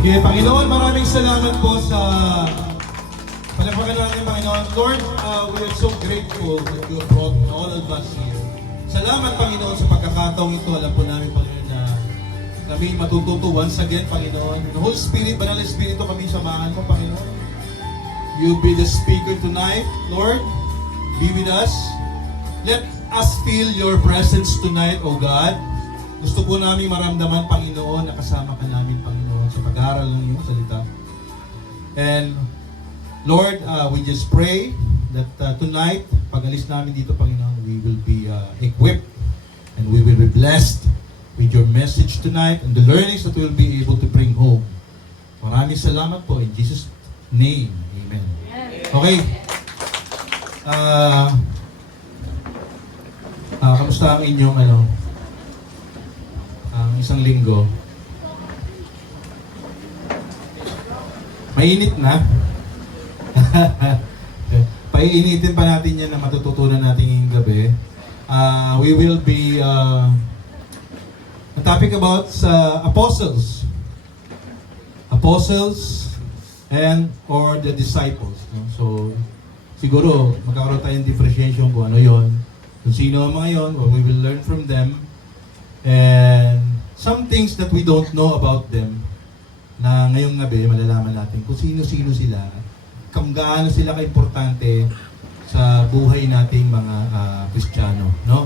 Sige, Panginoon, maraming salamat po sa palapakan natin, Panginoon. Lord, we are so grateful that you brought all of us here. Salamat, Panginoon, sa pagkakataong ito. Alam po namin, Panginoon, na kami matututo once again, Panginoon. The Holy Spirit, Banal Espiritu, kami samahan mo, Panginoon. You be the speaker tonight, Lord. Be with us. Let us feel your presence tonight, O God. Gusto po namin maramdaman, Panginoon, na kasama ka namin, Panginoon, sa pag-aaral ng iyong salita. And, Lord, we just pray that tonight, pag-alis namin dito, Panginoon, we will be equipped and we will be blessed with your message tonight and the learnings that we will be able to bring home. Maraming salamat po in Jesus' name. Amen. Okay. Kamusta ang inyong ang isang linggo? Mainit na. Paiinitin pa natin yan na matututunan natin ngayong gabi. We will be a topic about apostles. Apostles and or the disciples. No? So, siguro, magkakaroon tayong differentiation kung ano yon, kung sino ang mga yon, or we will learn from them. And some things that we don't know about them na ngayong gabi, malalaman natin kung sino-sino sila, kung gaano sila ka-importante sa buhay nating mga Kristiyano, no?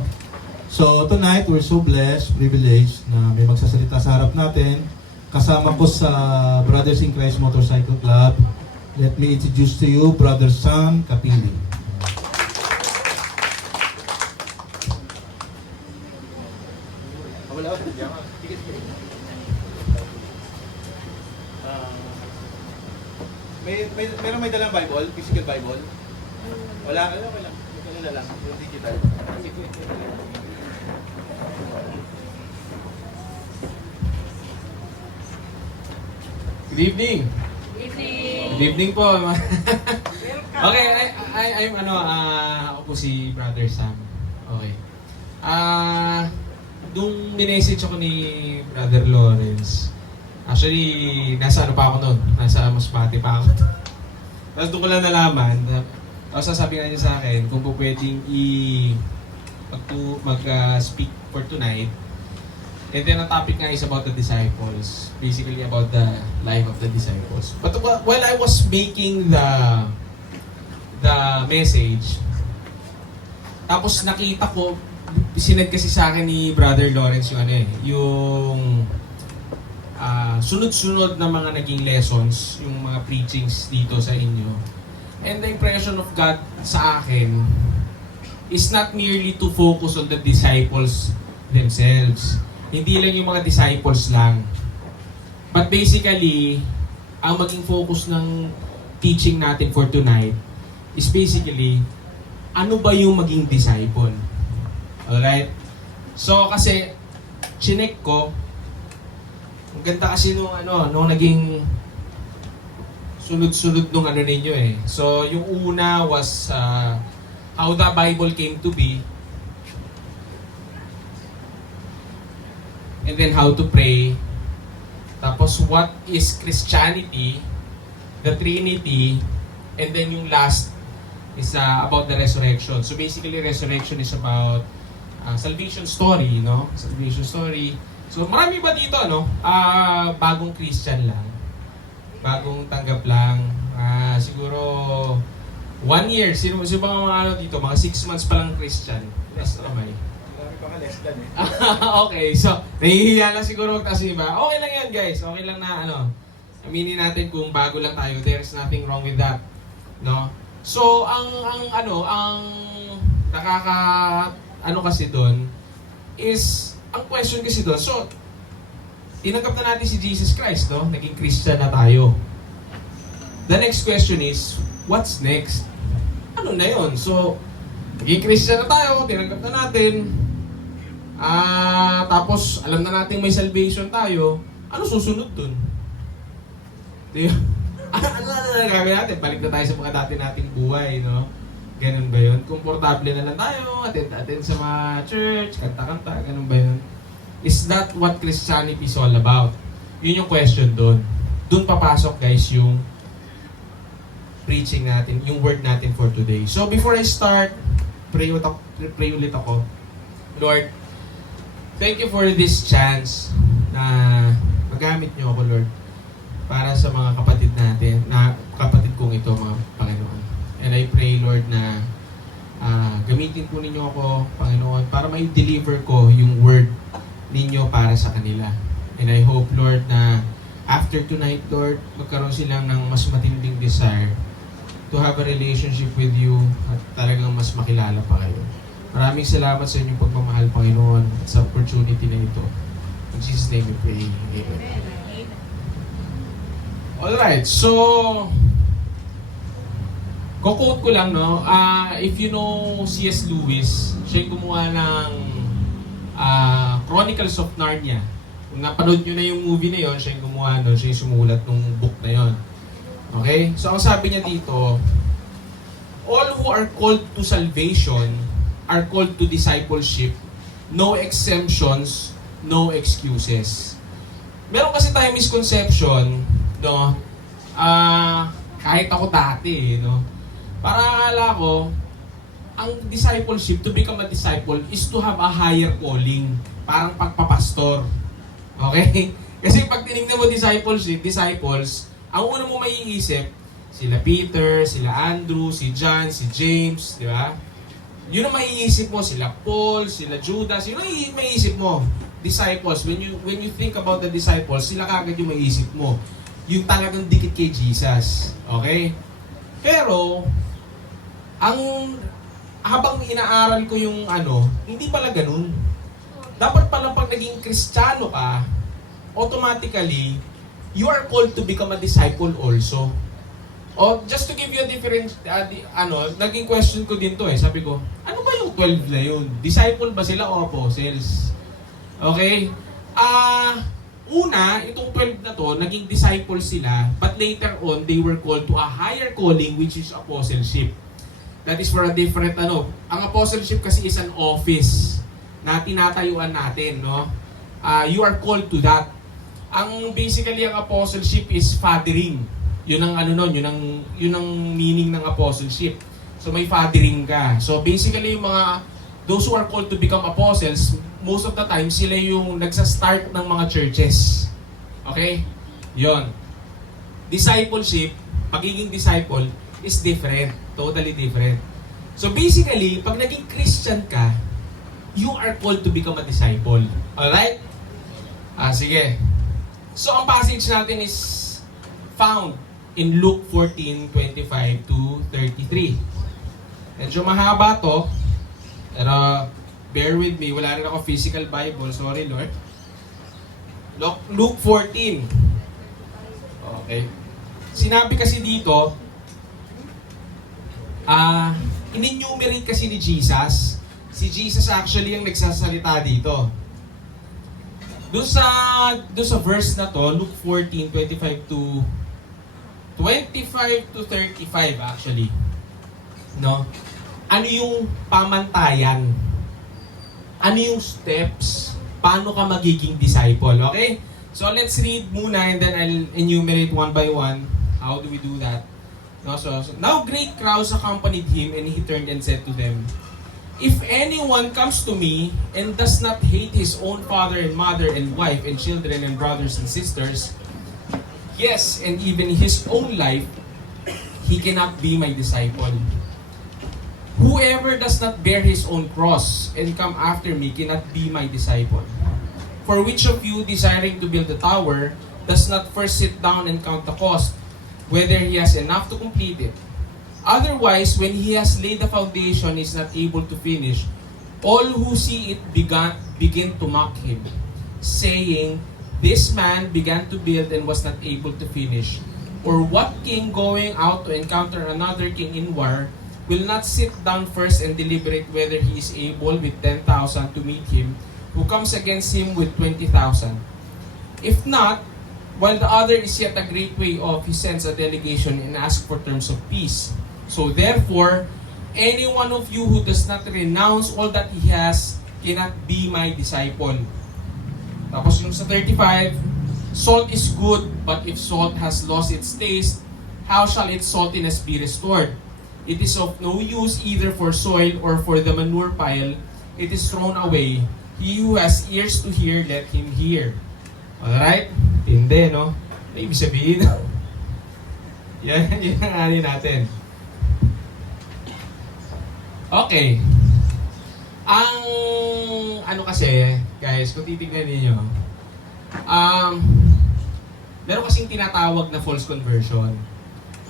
So tonight, we're so blessed, privileged na may magsasalita sa harap natin. Kasama ko sa Brothers in Christ Motorcycle Club. Let me introduce to you Brother Sam Capili. May dalang Bible? Physical Bible? Wala? Okay lang. Ano na lang? Yung digital. Good evening. Good evening. Good evening po. Okay, I'm ako po si Brother Sam. Okay. Nung minessage ako ni Brother Lawrence, actually, nasa pa ako noon. Nasa Masbate pa ako. Tapos doon ko lang nalaman, tapos sasabi nga niya sa akin, kung po pwedeng mag-speak for tonight. And then ang topic nga is about the disciples. Basically about the life of the disciples. But while I was making the message, tapos nakita ko, sinend kasi sa akin ni Brother Lawrence yung sunod-sunod na mga naging lessons, yung mga preachings dito sa inyo. And the impression of God sa akin is not merely to focus on the disciples themselves. Hindi lang yung mga disciples lang. But basically, ang maging focus ng teaching natin for tonight is basically, ano ba yung maging disciple? Alright? So, kasi, chinek ko, ang ganda kasi nung naging sunod-sunod nung ninyo eh. So, yung una was how the Bible came to be. And then how to pray. Tapos what is Christianity, the Trinity, and then yung last is about the resurrection. So basically, resurrection is about salvation story, no? Salvation story. So marami ba dito, no? Bagong Christian lang. Bagong tanggap lang. Siguro 1 year. Sino ba mga dito? Mga 6 months pa lang Christian. Yes, naman. Less than eh. Okay, so nahihiya lang siguro magtaas yung iba. Okay lang yan, guys. Okay lang na aminin natin kung bago lang tayo. There's nothing wrong with that. No? So, ang kasi doon is, ang question kasi doon, so, tinanggap na natin si Jesus Christ, no? Naging Christian na tayo. The next question is, what's next? Ano na yun? So, naging Christian na tayo, tinanggap na natin. Tapos, alam na natin may salvation tayo. Ano susunod dun? Diba? Ano na gagawin natin? Balik na tayo sa mga dati nating buhay, no? Ganun ba yun? Komportable na lang tayo, attend sa mga church, kanta-kanta, ganun ba yun? Is that what Christianity is all about? Yun yung question doon. Doon papasok guys yung preaching natin, yung word natin for today. So before I start, pray ulit ako. Lord, thank you for this chance na magamit niyo ako, Lord, para sa mga kapatid natin, na kapatid kong ito, mga Panginoon. And I pray, Lord, na gamitin po ninyo ako, Panginoon, para may deliver ko yung word ninyo para sa kanila. And I hope, Lord, na after tonight, Lord, magkaroon silang ng mas matinding desire to have a relationship with you at talagang mas makilala pa kayo. Maraming salamat sa inyong pagmamahal, Panginoon, at sa opportunity na ito. In Jesus' name we pray. Amen. Alright, so quote ko lang, no? If you know C.S. Lewis, siya yung gumawa ng Chronicles of Narnia. Kung napanood nyo na yung movie na yon, siya yung gumawa nun, siya yung sumulat ng book na yon. Okay? So ang sabi niya dito, all who are called to salvation are called to discipleship. No exemptions, no excuses. Meron kasi tayong misconception, no? Kahit ako dati, no? Para akala ko, ang discipleship, to become a disciple, is to have a higher calling. Parang pagpapastor. Okay? Kasi pag tinignan mo disciples, ang una mo maiisip, sila Peter, sila Andrew, si John, si James, di ba? Yun ang maiisip mo, sila Paul, sila Judas, yun ang maiisip mo. Disciples, when you think about the disciples, sila kagad yung maiisip mo. Yung talagang dikit kay Jesus. Okay? Pero, habang inaaral ko yung hindi pala ganun. Dapat pala pag naging Kristiyano ka, automatically, you are called to become a disciple also. O, just to give you a different, naging question ko din to Sabi ko, ano ba yung 12 na yun? Disciple ba sila o apostles? Okay? Una, itong 12 na to, naging disciple sila, but later on, they were called to a higher calling, which is apostleship. That is for a different, Ang apostleship kasi is an office na tinatayuan natin, no? You are called to that. Basically, ang apostleship is fathering. Yun ang yun ang meaning ng apostleship. So may fathering ka. So basically yung those who are called to become apostles, most of the time sila yung nagsa-start ng mga churches. Okay? Yon. Discipleship, pagiging disciple is different, totally different. So basically, pag naging Christian ka, you are called to become a disciple. Alright? Sige. So ang passage natin is found in Luke 14:25 to 33. Medyo mahaba to, pero bear with me, wala rin ako physical Bible, sorry Lord. Luke 14. Okay. Sinabi kasi dito, in-enumerate kasi ni Jesus. Si Jesus actually yung nagsasalita dito. Doon sa verse na to, Luke 14:25 to 35 actually. No? Ano yung pamantayan? Ano yung steps? Paano ka magiging disciple? Okay? So let's read muna and then I'll enumerate one by one. How do we do that? No, so now great crowds accompanied him and he turned and said to them, if anyone comes to me and does not hate his own father and mother and wife and children and brothers and sisters, yes, and even his own life, he cannot be my disciple. Whoever does not bear his own cross and come after me cannot be my disciple. For which of you, desiring to build a tower, does not first sit down and count the cost, whether he has enough to complete it? Otherwise, when he has laid the foundation, is not able to finish, all who see it begin to mock him, saying, this man began to build and was not able to finish. Or what king going out to encounter another king in war will not sit down first and deliberate whether he is able with 10,000 to meet him who comes against him with 20,000? If not, while the other is yet a great way off, he sends a delegation and asks for terms of peace. So therefore, any one of you who does not renounce all that he has cannot be my disciple. Tapos yung sa 35, Salt is good, but if salt has lost its taste, how shall its saltiness be restored? It is of no use either for soil or for the manure pile. It is thrown away. He who has ears to hear, let him hear. Alright? Hindi, no? Ay, ibig sabihin. yan ang ani natin. Okay. Ang ano kasi, guys, kung titignan niyo, meron kasing tinatawag na false conversion.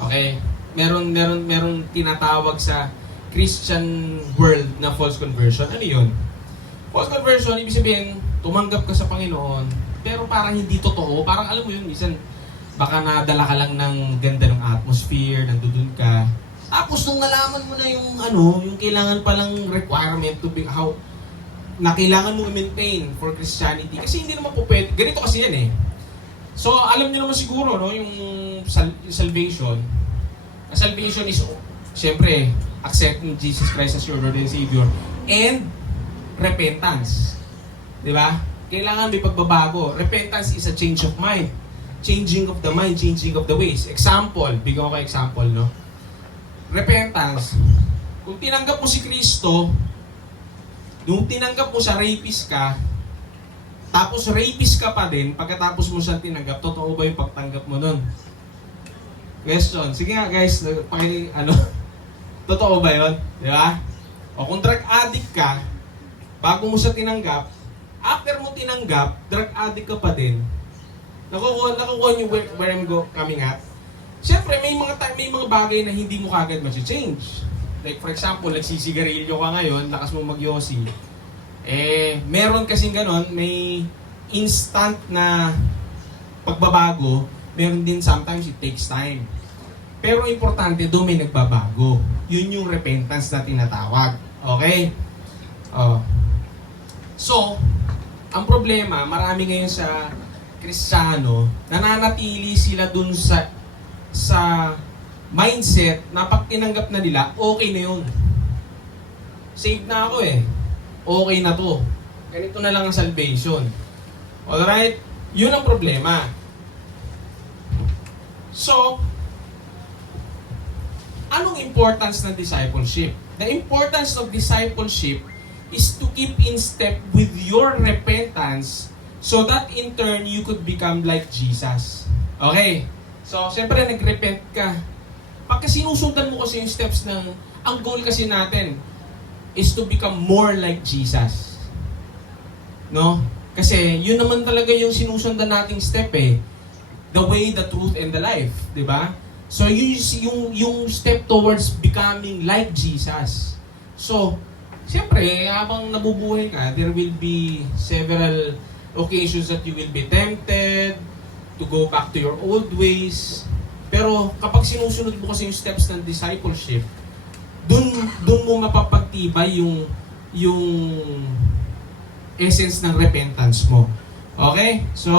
Okay? Meron tinatawag sa Christian world na false conversion. Ano 'yun? False conversion, ibig sabihin, tumanggap ka sa Panginoon, pero parang hindi totoo. Parang alam mo 'yun, minsan baka nadala ka lang ng ganda ng atmosphere, nandun ka. Tapos nung nalaman mo na yung yung kailangan palang requirement to be how na kailangan mo i-maintain for Christianity. Kasi hindi naman po pwede. Ganito kasi yan eh. So, alam niyo naman siguro, no, yung salvation. Ang salvation is, siyempre, accepting Jesus Christ as your Lord and Savior. And, repentance. Di ba? Kailangan may pagbabago. Repentance is a change of mind. Changing of the mind, changing of the ways. Example, bigyan ko example, no? Repentance. Kung tinanggap mo si Kristo, nung tinanggap mo siya, rapist ka, tapos rapist ka pa din, pagkatapos mo siya tinanggap, totoo ba yung pagtanggap mo nun? Question. Sige nga guys, totoo ba yun? Di ba? O kung drug addict ka, bago mo siya tinanggap, after mo tinanggap, drug addict ka pa din, nakukuha niyo where I'm coming at? Siyempre, may mga bagay na hindi mo kagad ma-change. Like for example, nagsisigarilyo ka ngayon, lakas mo mag-yosi. Meron kasing ganon, may instant na pagbabago, meron din sometimes it takes time. Pero importante, doon may nagbabago. Yun yung repentance na tinatawag. Okay? So, ang problema, marami ngayon sa Kristiyano, nananatili sila dun sa mindset na pag tinanggap na nila, okay na yun. Saved na ako eh. Okay na to. Ganito na lang ang salvation. Alright? Yun ang problema. So, anong importance ng discipleship? The importance of discipleship is to keep in step with your repentance so that in turn you could become like Jesus. Okay? So, siyempre nag-repent ka. Pagka sinusundan mo kasi yung steps ang goal kasi natin is to become more like Jesus. No? Kasi yun naman talaga yung sinusundan nating step eh. The way, the truth, and the life. Diba? So yung step towards becoming like Jesus. So, siyempre, habang nabubuhay ka, there will be several occasions that you will be tempted to go back to your old ways. Pero kapag sinusunod mo kasi yung steps ng discipleship, dun mo mapapagtibay yung essence ng repentance mo. Okay? So,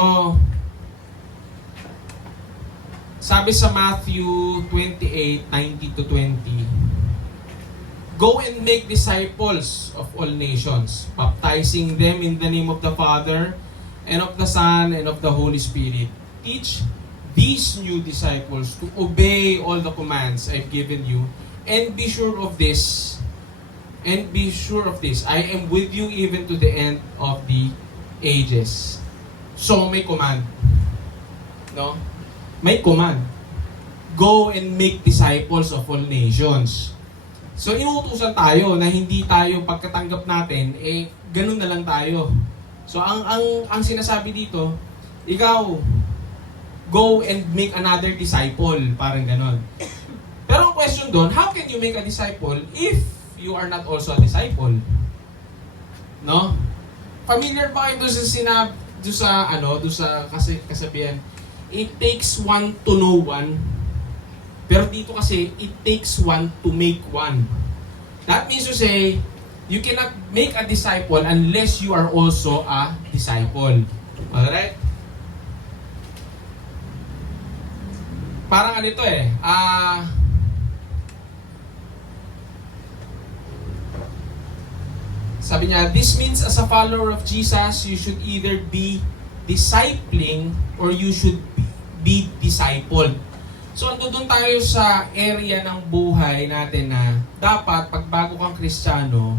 sabi sa Matthew 28:19-20, "Go and make disciples of all nations, baptizing them in the name of the Father, and of the Son, and of the Holy Spirit. Teach these new disciples to obey all the commands I've given you, and be sure of this, I am with you even to the end of the ages." So, may command. No? May command. Go and make disciples of all nations. So, inuutusan tayo na hindi tayo pagkatanggap natin, ganun na lang tayo. So, ang sinasabi dito, ikaw, go and make another disciple. Parang ganon. Pero ang question doon, how can you make a disciple if you are not also a disciple? No? Familiar ba kayo doon sa kasabihan? It takes one to know one. Pero dito kasi, it takes one to make one. That means to say, you cannot make a disciple unless you are also a disciple. Alright? Parang ano ito sabi niya, this means as a follower of Jesus, you should either be discipling or you should be discipled. So, ando doon tayo sa area ng buhay natin na dapat, pag bago kang Kristiyano,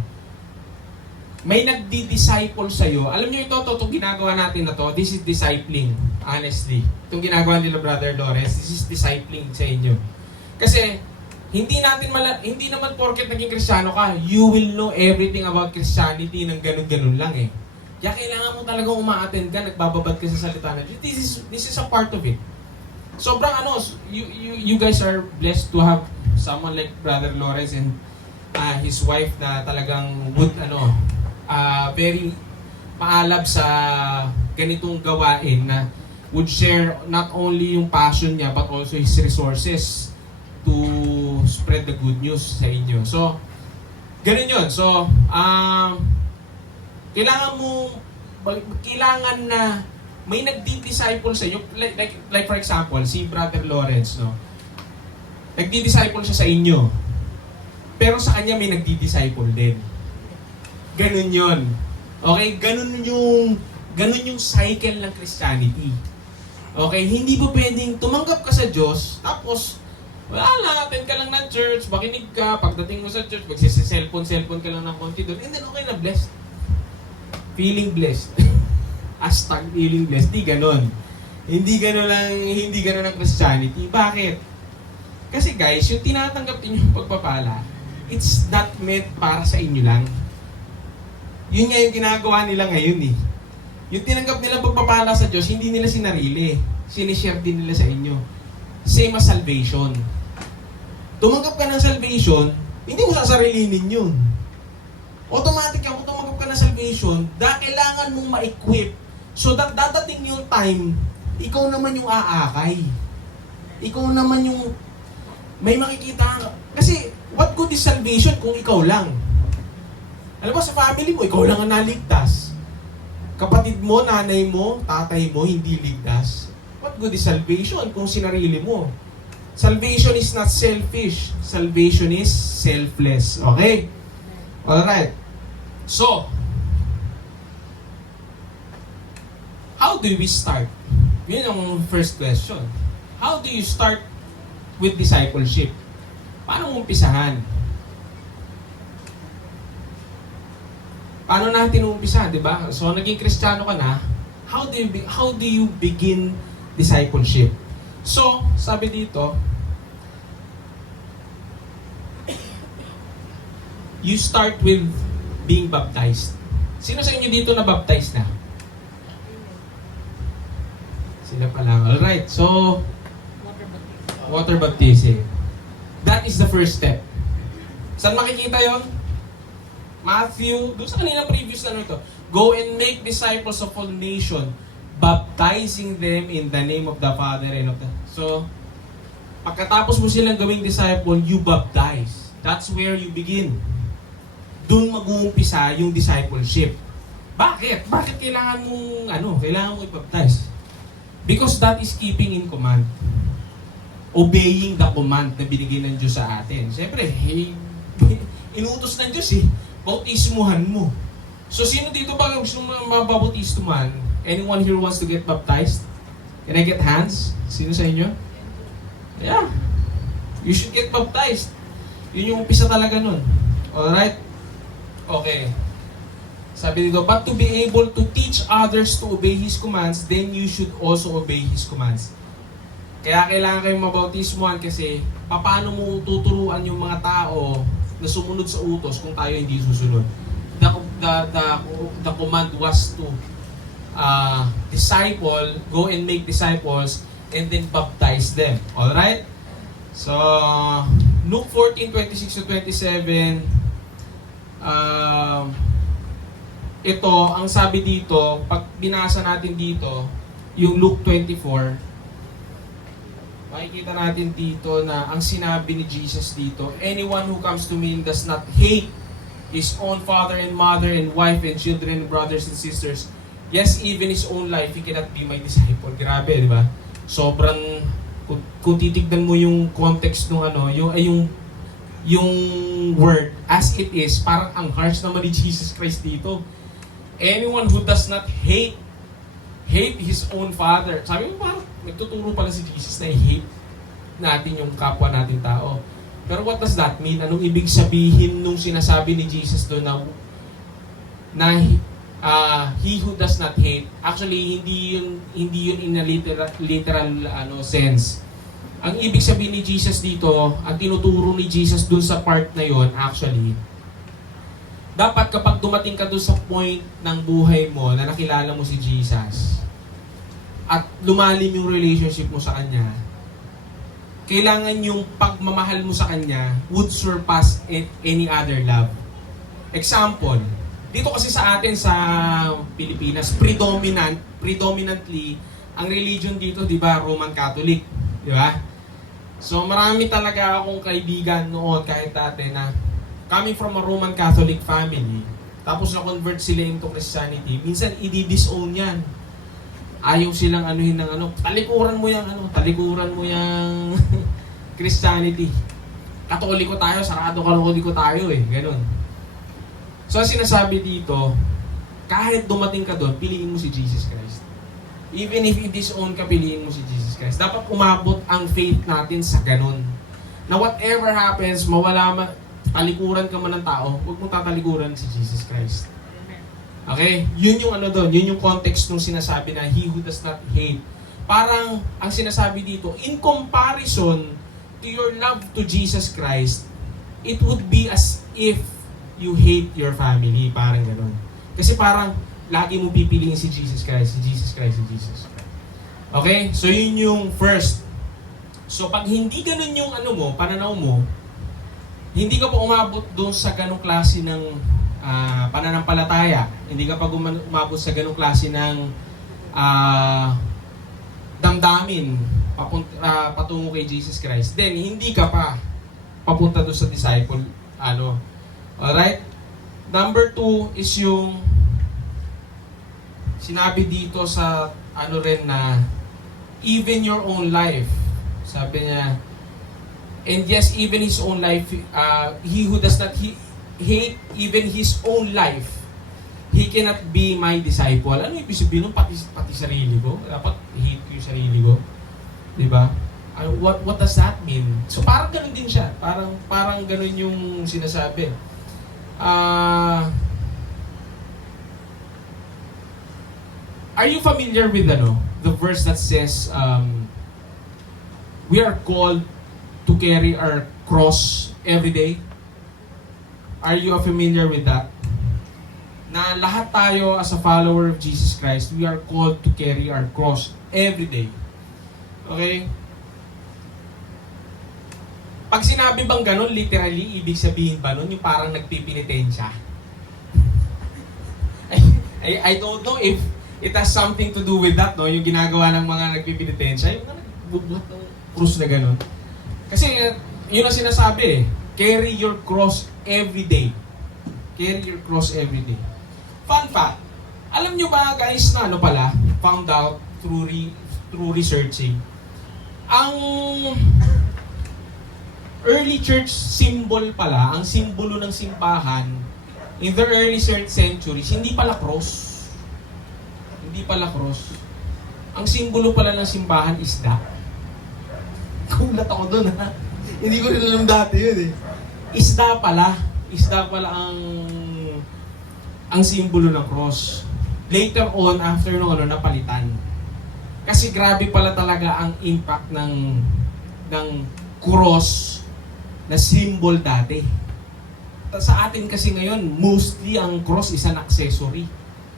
may nagdi-disciple sa'yo. Alam niyo itong ginagawa natin na to, this is discipling, honestly. Itong ginagawa nila Brother Lawrence, this is discipling sa inyo. Kasi, hindi naman porket naging Kristiyano ka, you will know everything about Christianity ng ganun-ganun lang eh. Kaya kailangan mo talagang uma-attend ka, nagbababad ka sa salita ng Diyos. This is a part of it. Sobrang you guys are blessed to have someone like Brother Lawrence and his wife na talagang would very maalab sa ganitong gawain na would share not only yung passion niya but also his resources to spread the good news sa inyo. So, ganun yun. So, kailangan na may nagdi-disciple sa inyo. Like for example, si Brother Lawrence, no? Nagdi-disciple siya sa inyo. Pero sa kanya may nagdi-disciple din. Ganun yun. Okay? Ganun yung cycle ng Christianity. Okay? Hindi po pwedeng tumanggap ka sa Diyos, tapos wala lang, attend ka lang ng church, makinig ka, pagdating mo sa church, magsisi-cellphone ka lang ng konti doon, and then okay na, blessed. Feeling blessed. Hashtag feeling blessed. Di ganon. Hindi ganon ang Christianity. Bakit? Kasi guys, yung tinatanggap niyo yung pagpapala, it's not meant para sa inyo lang. Yun nga yung ginagawa nila ngayon eh. Yung tinanggap nila pagpapala sa Diyos, hindi nila sinarili. Sinishare din nila sa inyo. Same as salvation. Tumanggap ka ng salvation, hindi mo sasarilinin yun. Automatic kung tumanggap ka ng salvation, kailangan mong ma-equip so that dadating yung time, ikaw naman yung aakay. Ikaw naman yung may makikita. Kasi, what good is salvation kung ikaw lang? Alam mo, sa family mo, ikaw lang ang naligtas. Kapatid mo, nanay mo, tatay mo, hindi ligtas. What good is salvation kung sinarili mo? Salvation is not selfish. Salvation is selfless. Okay? Alright. So, how do we start? Yun ang first question. How do you start with discipleship? Paano mo umpisahan? Paano natin umpisahan, di ba? So, naging Kristiyano ka na, how do you begin discipleship? So, sabi dito, you start with being baptized. Sino sa inyo dito na baptized na? Sila pa lang. Alright, so, water baptism. That is the first step. Saan makikita yon? Matthew, doon sa kanina previous na ito. Go and make disciples of all nations, baptizing them in the name of the Father and of the... So, pagkatapos mo silang gawing disciple, you baptize. That's where you begin. Doon mag-uumpisa yung discipleship. Bakit? Bakit kailangan mong i-baptize? Because that is keeping in command. Obeying the command na binigay ng Diyos sa atin. Siyempre, inuutos ng Diyos eh. Bautismuhan mo. So, sino dito ba gusto mababautismuhan? Anyone here wants to get baptized? Can I get hands? Sino sa inyo? Yeah. You should get baptized. Yun yung umpisa talaga nun. Alright? Okay. Sabi dito, but to be able to teach others to obey His commands, then you should also obey His commands. Kaya kailangan kayong mabautismuhan kasi paano mo tuturuan yung mga tao na sumunod sa utos kung tayo hindi susunod. The command was to disciple, go and make disciples, and then baptize them. Alright? So, Luke 14:26-27, ito, ang sabi dito, pag binasa natin dito, yung Luke 24, makikita natin dito na ang sinabi ni Jesus dito, anyone who comes to me and does not hate his own father and mother and wife and children and brothers and sisters, yes, even his own life, he cannot be my disciple. Grabe, di ba? Sobrang, kung titignan mo yung context ng yung word as it is, parang ang harsh naman ni Jesus Christ dito. Anyone who does not hate hate his own father. Sabi mo, parang nagtuturo pala si Jesus na i-hate natin yung kapwa nating tao. Pero what does that mean? Anong ibig sabihin nung sinasabi ni Jesus doon na he who does not hate? Actually, hindi yun in a literal sense. Ang ibig sabihin ni Jesus dito, ang tinuturo ni Jesus doon sa part na yon, actually, dapat kapag dumating ka doon sa point ng buhay mo na nakilala mo si Jesus at lumalim yung relationship mo sa Kanya, kailangan yung pagmamahal mo sa Kanya would surpass any other love. Example, dito kasi sa atin sa Pilipinas, predominantly, ang religion dito, di ba, Roman Catholic. Di ba? So marami talaga akong kaibigan noon kahit dati na coming from a Roman Catholic family, tapos na-convert sila into Christianity, minsan i-disown yan. Ayaw silang anuhin ng talikuran mo yung Christianity. Katoliko tayo, sarado katoliko tayo ganun. So ang sinasabi dito, kahit dumating ka doon, piliin mo si Jesus Christ. Even if i-disown ka, piliin mo si Jesus Christ. Dapat umabot ang faith natin sa ganun. Na whatever happens, talikuran ka man ng tao, huwag mong tatalikuran si Jesus Christ. Okay? Yun yung doon, yun yung context nung sinasabi na he who does not hate. Parang ang sinasabi dito, in comparison to your love to Jesus Christ, it would be as if you hate your family. Parang gano'n. Kasi parang lagi mo pipiliin si Jesus Christ, si Jesus Christ, si Jesus Christ. Okay? So yun yung first. So pag hindi gano'n yung pananaw mo, hindi ka pa umabot doon sa ganong klase ng pananampalataya. Hindi ka pa umabot sa ganong klase ng damdamin patungo kay Jesus Christ. Then, hindi ka pa papunta doon sa disciple. Alright? Number 2 is yung sinabi dito sa rin na even your own life. Sabi niya, and yes, even his own life, he who does not hate even his own life, he cannot be my disciple. Ano ibig sabihin nun? Pati sarili ko? Dapat hate ko yung sarili ko? Diba? What does that mean? So parang ganun din siya. Parang ganun yung sinasabi. Are you familiar with the verse that says, we are called to carry our cross every day? Are you familiar with that? Na lahat tayo as a follower of Jesus Christ, we are called to carry our cross every day. Okay? Pag sinabi bang ganun, literally, ibig sabihin ba nun, yung parang nagpipinitensya? I don't know if it has something to do with that, no? Yung ginagawa ng mga nagpipinitensya, yung nagbubuhat ng krus na ganun. Kasi, yun ang sinasabi carry your cross every day. Carry your cross every day. Fun fact, alam nyo ba guys na found out through researching, ang early church symbol pala, ang simbolo ng simbahan, in the early centuries, hindi pala cross. Hindi pala cross. Ang simbolo pala ng simbahan is isda. Kulat ako doon Hindi ko rin alam dati yun Isda pala ang simbolo ng cross. Later on, after nung napalitan. Kasi grabe pala talaga ang impact ng cross na symbol dati. Sa atin kasi ngayon, mostly ang cross is an accessory.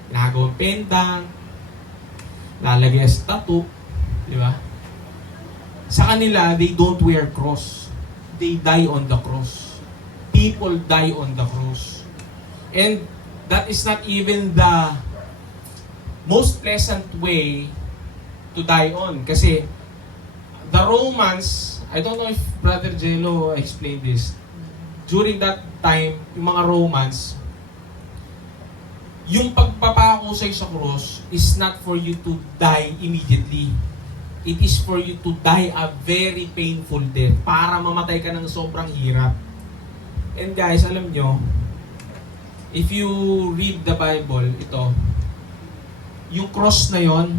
Ginagawang pendant, lalagay as tattoo, di ba? Sa kanila, they don't wear cross. They die on the cross. People die on the cross. And that is not even the most pleasant way to die on. Kasi the Romans, I don't know if Brother Jello explained this, during that time, yung mga Romans, yung pagpapako sa'yo sa cross is not for you to die immediately. It is for you to die a very painful death para mamatay ka ng sobrang hirap. And guys, alam nyo, if you read the Bible, ito, yung cross na yon,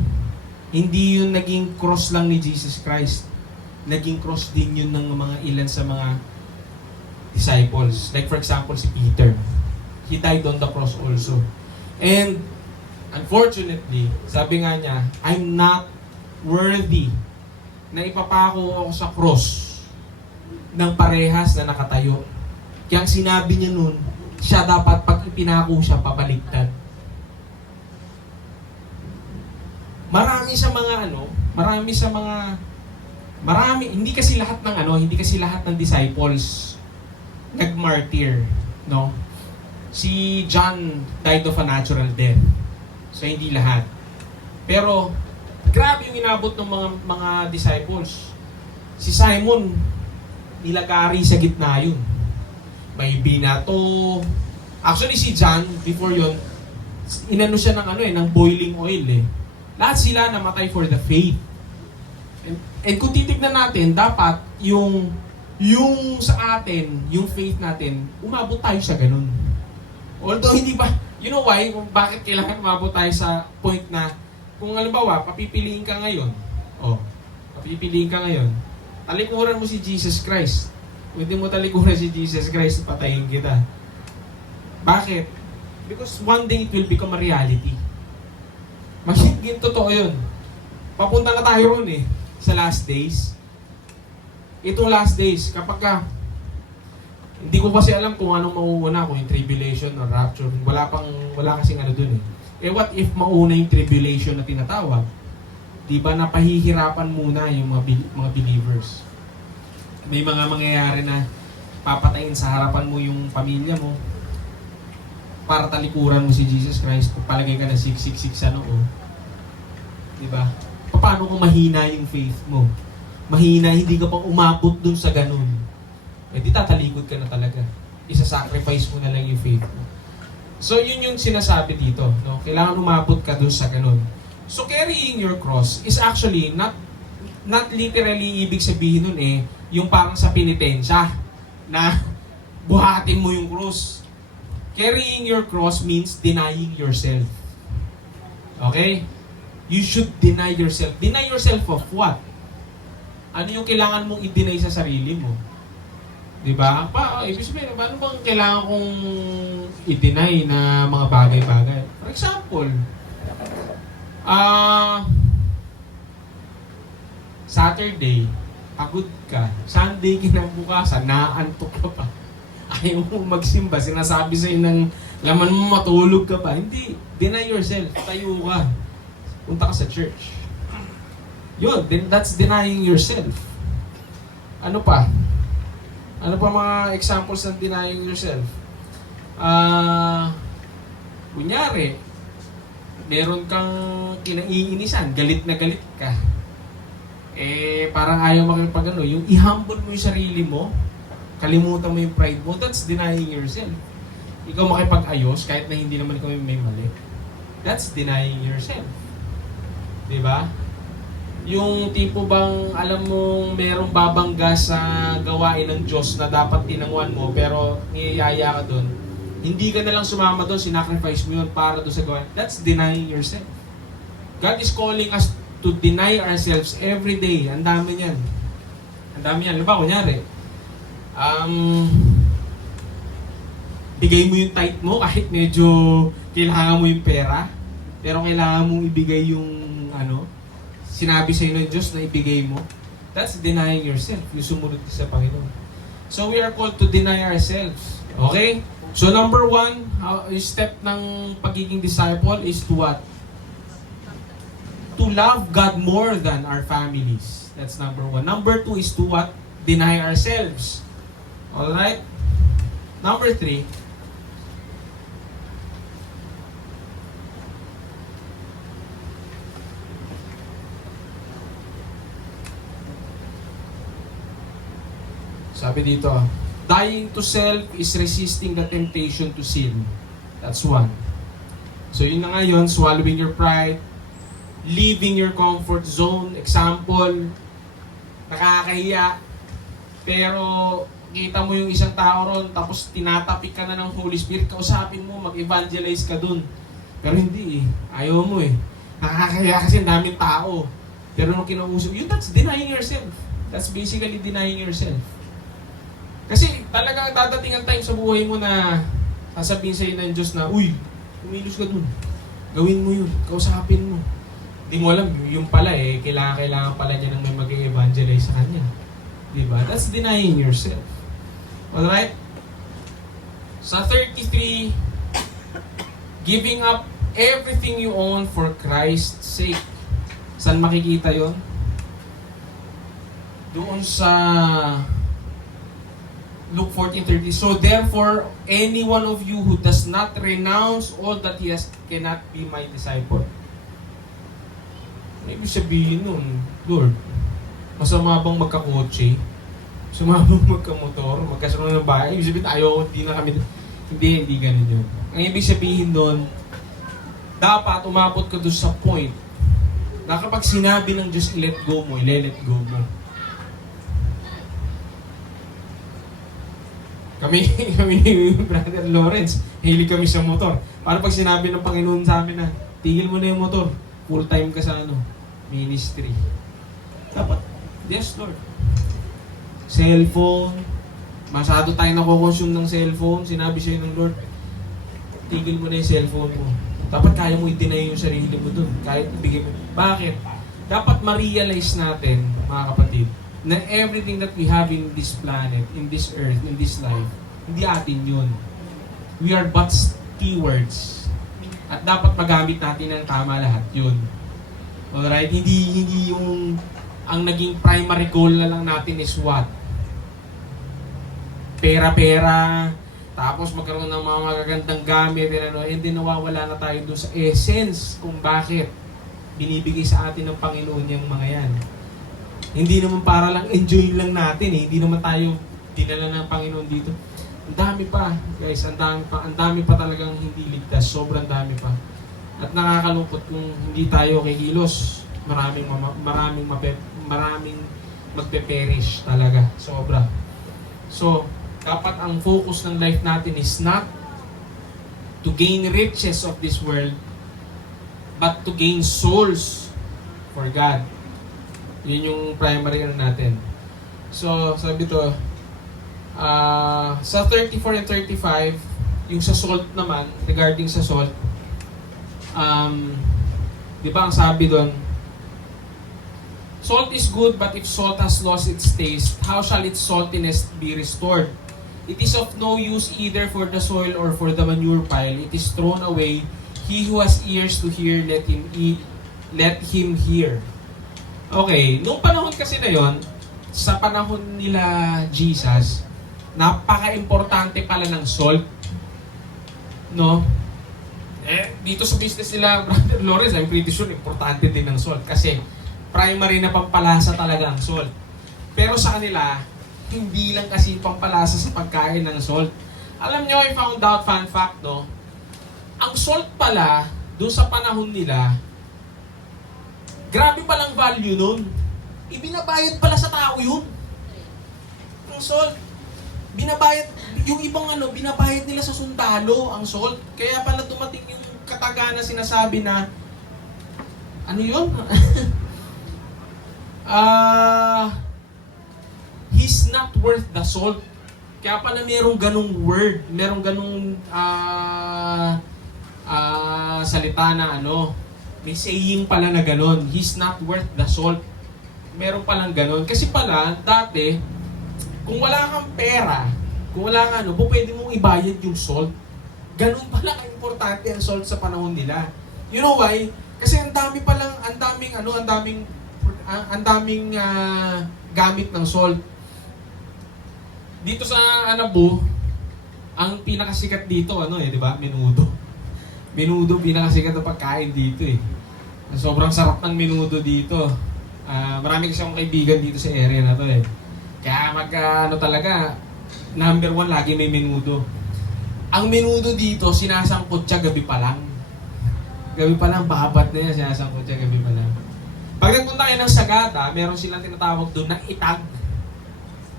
hindi yun naging cross lang ni Jesus Christ. Naging cross din yun ng mga ilan sa mga disciples. Like for example, si Peter. He died on the cross also. And unfortunately, sabi nga niya, I'm not worthy na ipapako ako sa cross ng parehas na nakatayo. Kaya ang sinabi niya nun, siya dapat pag ipinako siya, pabaliktad. Marami hindi kasi lahat ng disciples nagmartyr, no? Si John died of a natural death. So hindi lahat. Pero grabe yung inabot ng mga disciples. Si Simon, nilagari sa gitna yun. May binato. Actually si John, before yun, inano siya ng boiling oil eh. Lahat sila namatay for the faith. And kung titignan natin, dapat yung sa atin, yung faith natin, umabot tayo sa ganun. Although hindi ba, you know why, kung bakit kailangan umabot tayo sa point na, kung halimbawa, papipiliin ka ngayon, talikuran mo si Jesus Christ. Kung hindi mo talikuran si Jesus Christ, patayin kita. Bakit? Because one day it will become a reality. Magiging totoo yun. Papunta na tayo ron sa last days. Itong last days, kapag hindi ko kasi alam kung anong mauuna, kung yung tribulation or rapture. Wala kasing dun what if mauna yung tribulation na tinatawag? Di ba napahihirapan muna yung mga believers? May mga mangyayari na papatayin sa harapan mo yung pamilya mo para talikuran mo si Jesus Christ. Palagay ka na 666 Di ba? Paano kung mahina yung faith mo? Mahina, hindi ka pang umabot dun sa ganun. Di tatalikod ka na talaga. Isa-sacrifice mo na lang yung faith mo. So, yun yung sinasabi dito. No? Kailangan umabot ka dun sa ganun. So, carrying your cross is actually not literally ibig sabihin nun yung parang sa penitensya na buhatin mo yung cross. Carrying your cross means denying yourself. Okay? You should deny yourself. Deny yourself of what? Ano yung kailangan mong i-deny sa sarili mo? Diba? Ibig sabihin, paano bang kailangan kong i-deny na mga bagay-bagay? For example, Saturday, pagod ka. Sunday, kinabukasan, naantok ka pa. Ayaw mo magsimba, sinasabi sa'yo ng laman mo matulog ka pa. Hindi. Deny yourself. Tayo ka. Punta ka sa church. Yun, that's denying yourself. Ano pa? Ano pa mga examples ng denying yourself? Kunyari, meron kang kinaiinisan, galit na galit ka. Parang ayaw makipag yung i-humble mo yung sarili mo, kalimutan mo yung pride mo, that's denying yourself. Ikaw makipag-ayos kahit na hindi naman ikaw may mali. That's denying yourself. Diba? Yung tipo bang alam mong merong babangga sa gawain ng Diyos na dapat tinanguan mo pero niyayaya ka doon, hindi ka na lang sumama doon, sinacrifice mo yun para doon sa gawain. That's denying yourself. God is calling us to deny ourselves every day. Ang dami niyan. Ang dami yan. Diba, kunyari, bigay mo yung tithe mo kahit medyo kailangan mo yung pera, pero kailangan mong ibigay yung sinabi sa ng Diyos na ibigay mo. That's denying yourself. Yung sumunod sa Panginoon. So we are called to deny ourselves. Okay? So number 1, step ng pagiging disciple is to what? To love God more than our families. That's number 1. Number 2 is to what? Deny ourselves. Alright? Number 3, sabi dito, dying to self is resisting the temptation to sin. That's 1. So yun na nga yun, swallowing your pride, leaving your comfort zone. Example, nakakahiya, pero kita mo yung isang tao ron, tapos tinatapik ka na ng Holy Spirit, kausapin mo, mag-evangelize ka dun. Pero hindi ayaw mo Nakakaya kasi ang daming tao. Pero nung kinausap, yun, that's denying yourself. That's basically denying yourself. Kasi talagang dadating ang time sa buhay mo na sasabihin sa'yo ng Diyos na, uy, kumilos ka dun. Gawin mo yun. Kausapin mo. Hindi mo alam, yung pala kailangan pala niya ng may mag-evangelize sa kanya. Diba? That's denying yourself. Alright? Sa 33, giving up everything you own for Christ's sake. Saan makikita yon? Doon sa Luke 14:30. So therefore, any one of you who does not renounce all that he has cannot be my disciple. Ibig sabihin nun, Lord, masama bang magkakotse? Masama bang magkamotor? Magkasunod ng bahay? Ibig sabihin, ayaw, hindi na kami... Hindi ganun yun. Ang ibig sabihin nun, dapat umabot ka doon sa point na kapag sinabi ng Diyos, i-let go mo, i-let go mo. Kami ni Brother Lawrence, hilig kami sa motor. Para pag sinabi ng Panginoon sa amin na, tigil mo na yung motor, full time ka sa ministry. Dapat, yes Lord. Cellphone, masyado tayo nakokonsume ng cellphone, sinabi sa'yo ng Lord, tigil mo na yung cellphone mo. Dapat kaya mo i-deny yung sarili mo dun. Kahit ibigay mo. Bakit? Dapat ma-realize natin, mga kapatid, na everything that we have in this planet, in this earth, in this life, hindi atin yun. We are but stewards. At dapat magamit natin ng tama lahat yun. Alright? Hindi yung ang naging primary goal na lang natin is what? Pera-pera, tapos magkaroon ng mga magagandang gamit, and then nawawala na tayo dun sa essence kung bakit binibigay sa atin ng Panginoon yung mga yan. Hindi naman para lang enjoy lang natin Hindi naman tayo dinala ng Panginoon dito. Ang dami pa, guys. Ang dami pa talagang hindi ligtas. Sobrang dami pa. At nakakalungkot kung hindi tayo kikilos. Maraming magpe-perish talaga. Sobra. So, dapat ang focus ng life natin is not to gain riches of this world, but to gain souls for God. Yun yung primary natin. So, sabi to, sa 34 and 35, yung sa salt naman, regarding sa salt, di ba ang sabi doon, salt is good, but if salt has lost its taste, how shall its saltiness be restored? It is of no use either for the soil or for the manure pile. It is thrown away. He who has ears to hear, let him hear. Okay, nung panahon kasi na yon, sa panahon nila Jesus, napaka-importante pala ng salt. No? Dito sa business nila, Brother Lawrence, I'm pretty sure importante din ng salt kasi primary na pampalasa talaga ang salt. Pero sa kanila, hindi lang kasi pampalasa sa pagkain ng salt. Alam nyo, I found out, fun fact, no? Ang salt pala, doon sa panahon nila, grabe palang value nun. Ibinabayad pala sa tao yun. Ang salt. Binabayad, yung ibang binabayad nila sa sundalo, ang salt. Kaya pala dumating yung kataga na sinasabi na, ano yun? He's not worth the salt. Kaya pala merong ganung word, merong ganung salita na may saying pala na ganon, he's not worth the salt. Meron palang ganon. Kasi pala, dati, kung wala kang pera, kung wala kang pwede mong ibayad yung salt. Ganon pala ka-importante ang salt sa panahon nila. You know why? Kasi ang daming gamit ng salt. Dito sa Anabu, ang pinakasikat dito, di ba? Menudo. Menudo, pinakasikat na pagkain dito Sobrang sarap ng menudo dito. Marami kasi akong kaibigan dito sa area na to Kaya talaga, number 1, lagi may menudo. Ang menudo dito, sinasangkot siya gabi pa lang. Gabi pa lang, babat na yan, sinasangkot siya gabi pa lang. Pag nagpunta kayo ng Sagada, meron silang tinatawag doon na itag.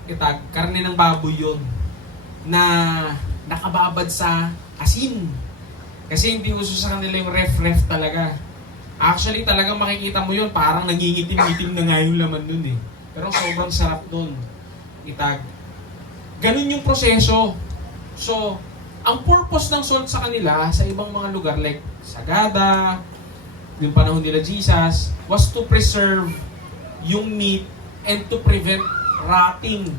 Itag, karne ng baboy yun. Na nakababad sa asin. Kasi hindi uso sa kanila yung ref talaga. Actually, talagang makikita mo yun, parang nangingitim-ngitim na nga yung laman nun eh. Pero sobrang sarap nun. Itag. Ganun yung proseso. So, ang purpose ng salt sa kanila, sa ibang mga lugar like Sagada, yung panahon nila Jesus, was to preserve yung meat and to prevent rotting.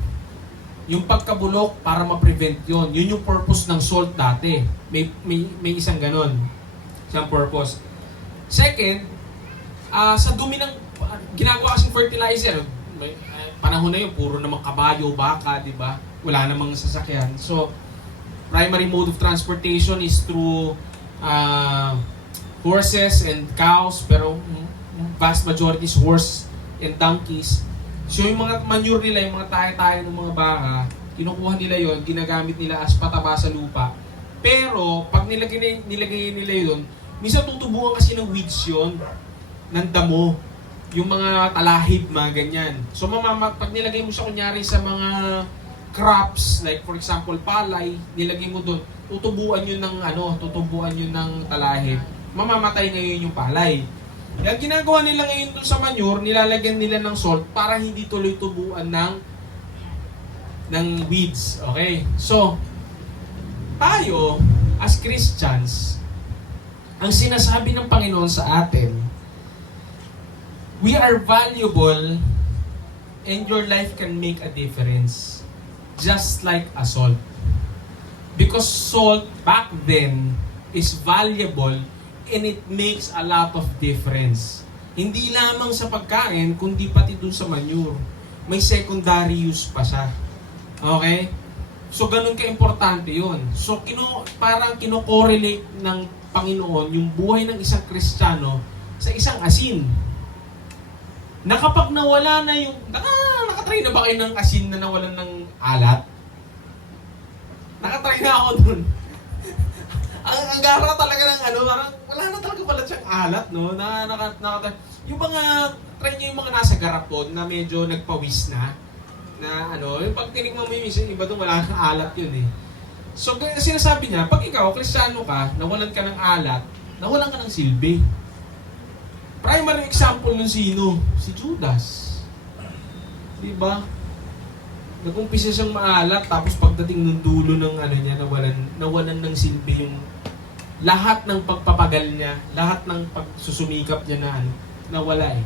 Yung pagkabulok para ma-prevent yun. Yun yung purpose ng salt dati. May isang ganon. Isang purpose. Second, sa dumi ng ginagawa kasing fertilizer, panahon na yun, puro namang kabayo, baka, di ba? Wala namang sasakyan. So, primary mode of transportation is through horses and cows, pero vast majority is horse and donkeys. So yung mga manure nila, yung mga tayo-tayo ng mga baka, kinukuha nila yon, ginagamit nila as pataba sa lupa. Pero pag nilagay nila yun, minsan tutubuan kasi ng weeds yun, ng damo, yung mga talahib, mga ganyan. So pag nilagay mo siya kunyari sa mga crops, like for example palay, nilagay mo doon, tutubuan yun ng talahib. Mamamatay ngayon yung palay. Kaya ginagawa nila ngayon dun sa manure, nilalagyan nila ng salt para hindi tuloy tubuan ng weeds. Okay? So, tayo, as Christians, ang sinasabi ng Panginoon sa atin, we are valuable and your life can make a difference. Just like a salt. Because salt back then is valuable and it makes a lot of difference. Hindi lamang sa pagkain, kundi pati dun sa manure. May secondary use pa siya. Okay? So, ganun ka-importante yun. So, parang kino-correlate ng Panginoon yung buhay ng isang Kristiyano sa isang asin. Na kapag nawala na yung... Nakatry na ba kayo ng asin na nawalan ng alat? Nakatry na ako dun. Ang gara talaga ng parang wala na talaga pala siyang alat, no? Yung mga, try nyo yung mga nasa garapon na medyo nagpawis na yung pag tinignan mo yung iba doon, wala nang alat yun eh. So, sinasabi niya, pag ikaw, Kristiyano ka, nawalan ka ng alat, nawalan ka ng silbi. Primary example nun sino? Si Judas. Diba? Nag-umpisa siyang maalat, tapos pagdating ng dulo ng niya, nawalan ng silbi yung lahat ng pagpapagal niya, lahat ng pagsusumikap niya nawala eh.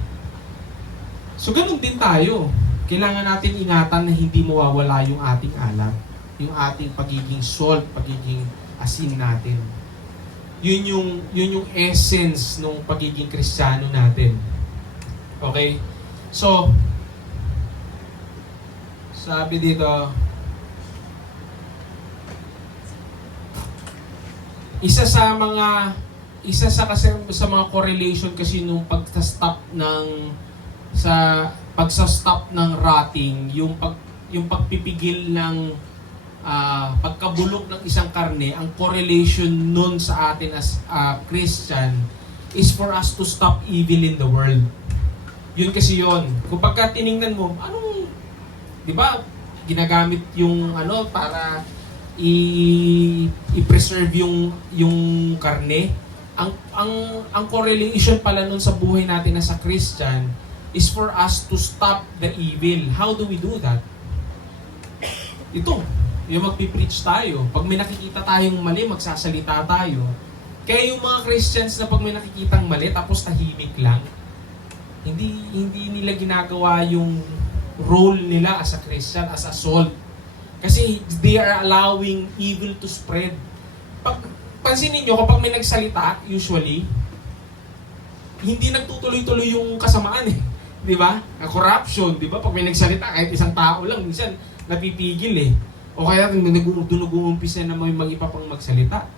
So ganun din tayo. Kailangan natin ingatan na hindi mawawala yung ating alat, yung ating pagiging salt, pagiging asin natin. Yun yung essence ng pagiging Kristiyano natin. Okay? So, sabi dito, isa sa mga correlation kasi nung pagsa-stop ng rotting, yung pagpipigil ng pagkabulok ng isang karne, ang correlation nun sa atin as Christian is for us to stop evil in the world. Yun kasi yun. Kung pagka tiningnan mo, di ba, ginagamit yung para i-preserve yung karne. Ang correlation pala nun sa buhay natin as a Christian is for us to stop the evil. How do we do that? Ito, yung magpipreach tayo. Pag may nakikita tayong mali, magsasalita tayo. Kaya yung mga Christians na pag may nakikitang mali, tapos tahimik lang, hindi nila ginagawa yung role nila as a Christian, as a salt. Kasi they are allowing evil to spread. Pansinin nyo, kapag may nagsalita, usually, hindi nagtutuloy-tuloy yung kasamaan eh. Di ba? Corruption, di ba? Pag may nagsalita, kahit isang tao lang, minsan napipigil eh. O kaya nag-uumpisa na may mag-ipa pang magsalita.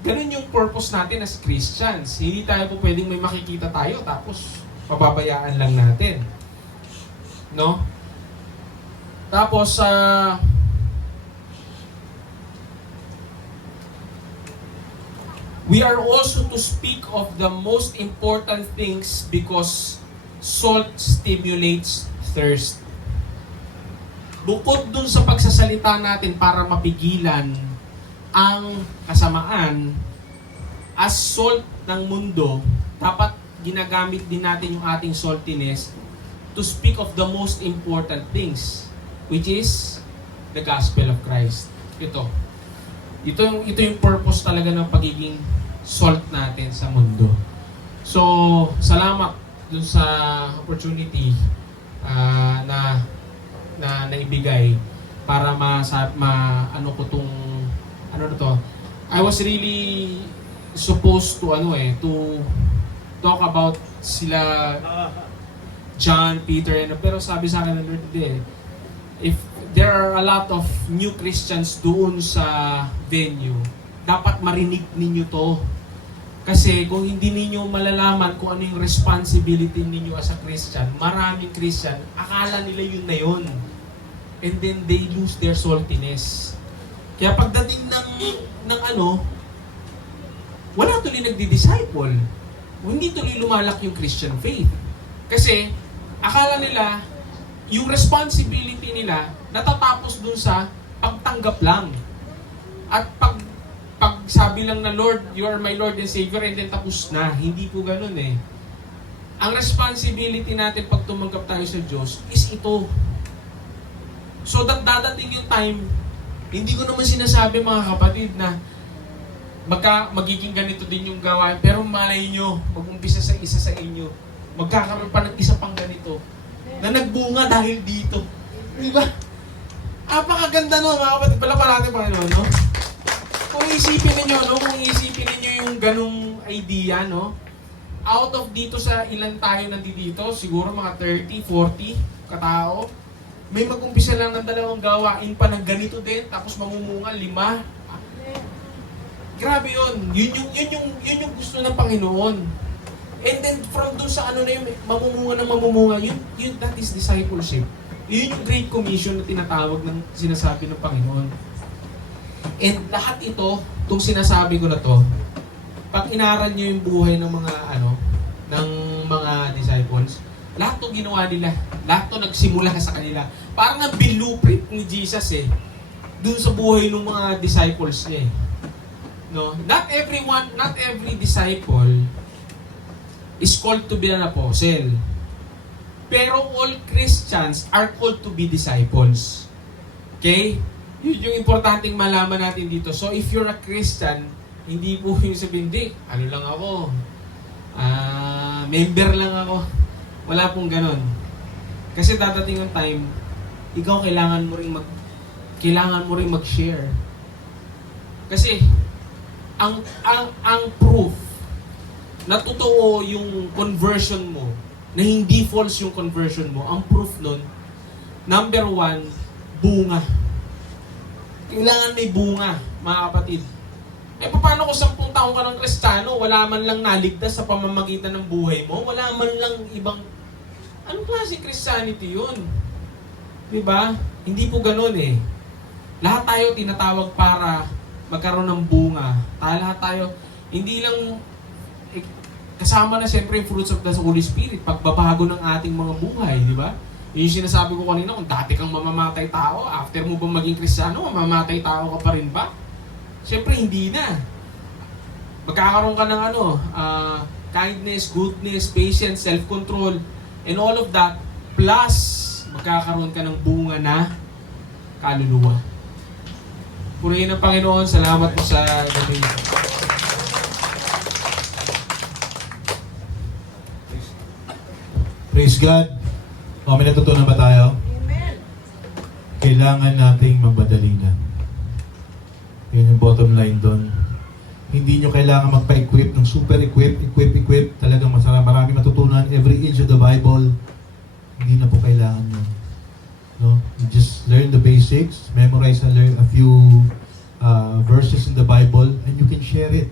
Ganun yung purpose natin as Christians. Hindi tayo po pwedeng may makikita tayo, tapos pababayaan lang natin. No? Tapos, we are also to speak of the most important things because salt stimulates thirst. Bukod dun sa pagsasalita natin para mapigilan ang kasamaan, as salt ng mundo, dapat ginagamit din natin yung ating saltiness to speak of the most important things, which is the gospel of Christ. Ito yung purpose talaga ng pagiging salt natin sa mundo. So, salamat dun sa opportunity na naibigay para ano ko tong ano na to. I was really supposed to to talk about sila John, Peter, pero sabi sa akin ng Lord, if there are a lot of new Christians doon sa venue, dapat marinig ninyo to. Kasi kung hindi ninyo malalaman kung ano yung responsibility ninyo as a Christian, maraming Christian, akala nila yun na yun. And then they lose their saltiness. Kaya pagdating wala tuloy nagdi-disciple. Hindi tuloy lumalak yung Christian faith. Kasi, akala nila, yung responsibility nila, natatapos dun sa pagtanggap lang. At pag sabi lang na Lord, you are my Lord and Savior, and then tapos na. Hindi po ganun eh. Ang responsibility natin pag tumanggap tayo sa Diyos is ito. So that dadating yung time, hindi ko naman sinasabi mga kapatid na magiging ganito din yung gawain, pero malay nyo, mag-umpisa sa isa sa inyo, magkakaroon pa ng isa pang ganito na nagbunga dahil dito. Di ba? Apakaganda no, mga kapatid. Pala natin pa no? Kung isipin ninyo yung ganung idea, no? Out of dito sa ilan tayo nandito, siguro mga 30, 40 katao, may mag-umpisa lang ng dalawang gawain pa ng ganito din, tapos mamumunga 5. Grabe yun. Yun yung gusto ng Panginoon. And then from doon sa na yun, mamumunga, that is discipleship. Yun yung Great Commission na tinatawag ng sinasabi ng Panginoon. And lahat ito, itong sinasabi ko na to, pag inaral nyo yung buhay ng mga disciples, lahat itong ginawa nila. Lahat ito nagsimula sa kanila. Parang ang blueprint ni Jesus doon sa buhay ng mga disciples niya No? Not every disciple is called to be an apostle. Pero all Christians are called to be disciples. Okay? Yun yung importanteng malaman natin dito. So if you're a Christian, hindi po yung sabihin, ano lang ako, member lang ako. Wala pong ganun. Kasi dadating ang time, ikaw kailangan mo ring mag-share. Kasi ang proof na totoo yung conversion mo, na hindi false yung conversion mo, ang proof nun, number 1, bunga. Kailangan may bunga, mga kapatid. Paano kung 10 taong ka ng Kristiyano, wala man lang naligtas sa pamamagitan ng buhay mo, wala man lang ibang, anong klase Christianity yun? Diba? Hindi po ganun eh. Lahat tayo tinatawag para magkaroon ng bunga. Lahat tayo, hindi lang, kasama na siyempre yung fruits of the Holy Spirit, pagbabago ng ating mga buhay, di ba? Yung sinasabi ko kanina, kung dati kang mamamatay tao, after mo ba maging Kristiyano, mamamatay tao ka pa rin ba? Siyempre, hindi na. Magkakaroon ka ng kindness, goodness, patience, self-control, and all of that, plus, magkakaroon ka ng bunga na kaluluwa. Purihin ng Panginoon, salamat po sa gabi. Praise God. May natutunan ba tayo? Amen. Kailangan nating magmadali na. Yun yung bottom line doon. Hindi nyo kailangan magpa-equip ng super equip. Talagang marami matutunan. Every inch of the Bible, hindi na po kailangan yun. No? You just learn the basics, memorize and learn a few verses in the Bible, and you can share it.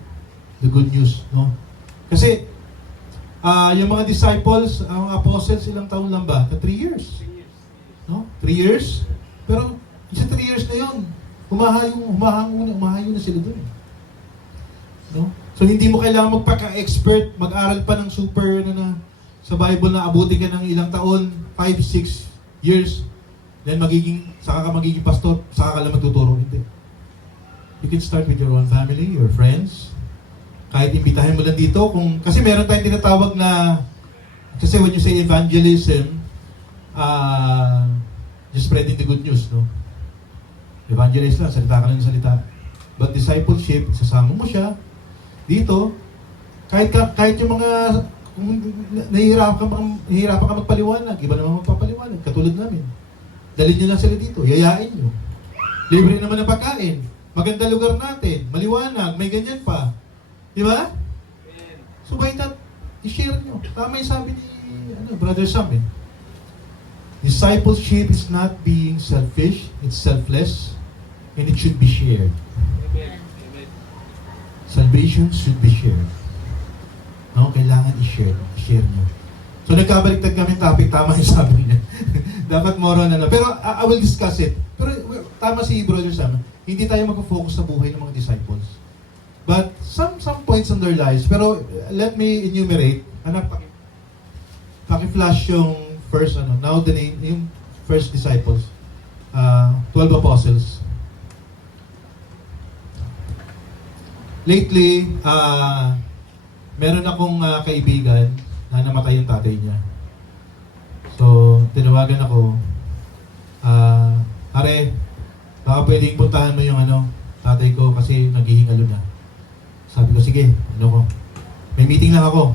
The good news. No? Kasi, yung mga disciples, ang apostles, ilang taon lang ba? 3 years. No? 3 years? Pero, sa 3 years na yun, humahango na sila doon. No? So, hindi mo kailangan magpaka-expert, mag-aral pa ng super sa Bible na abutin ka ng ilang taon, 5, 6 years, then saka ka magiging pastor, saka ka lang magtuturo. Hindi. You can start with your own family, your friends, Kahit imbitahin mo lang dito, kasi meron tayong tinatawag na, kasi when you say evangelism, just spreading the good news, no? Evangelize lang, salita ka lang ng salita. But discipleship, sasama mo siya dito, kahit yung mga kung nahihirapan ka magpaliwanag, iba naman magpapaliwanag, katulad namin. Dalhin nyo lang sila dito, yayain nyo. Libre naman ang pagkain. Maganda lugar natin, maliwanag, may ganyan pa. Di ba? So by that, i-share nyo. Tama yung sabi ni Brother Sam. Discipleship is not being selfish, it's selfless, and it should be shared. Salvation should be shared. No, kailangan i-share nyo. So nagkabaliktad kami topic, tama yung sabi niya. Dapat more on Pero I will discuss it. Pero tama si Brother Sam, hindi tayo mag-focus sa buhay ng mga disciples. But some points in their lives. Pero let me enumerate. Paki-flash yung first, now the name, yung first disciples. 12 apostles. Lately, meron akong kaibigan na namatay yung tatay niya. So, tinawagan ako, Are, baka pwedeng puntahan mo yung tatay ko kasi naghihingalo na. Sabi ko, sige, may meeting lang ako.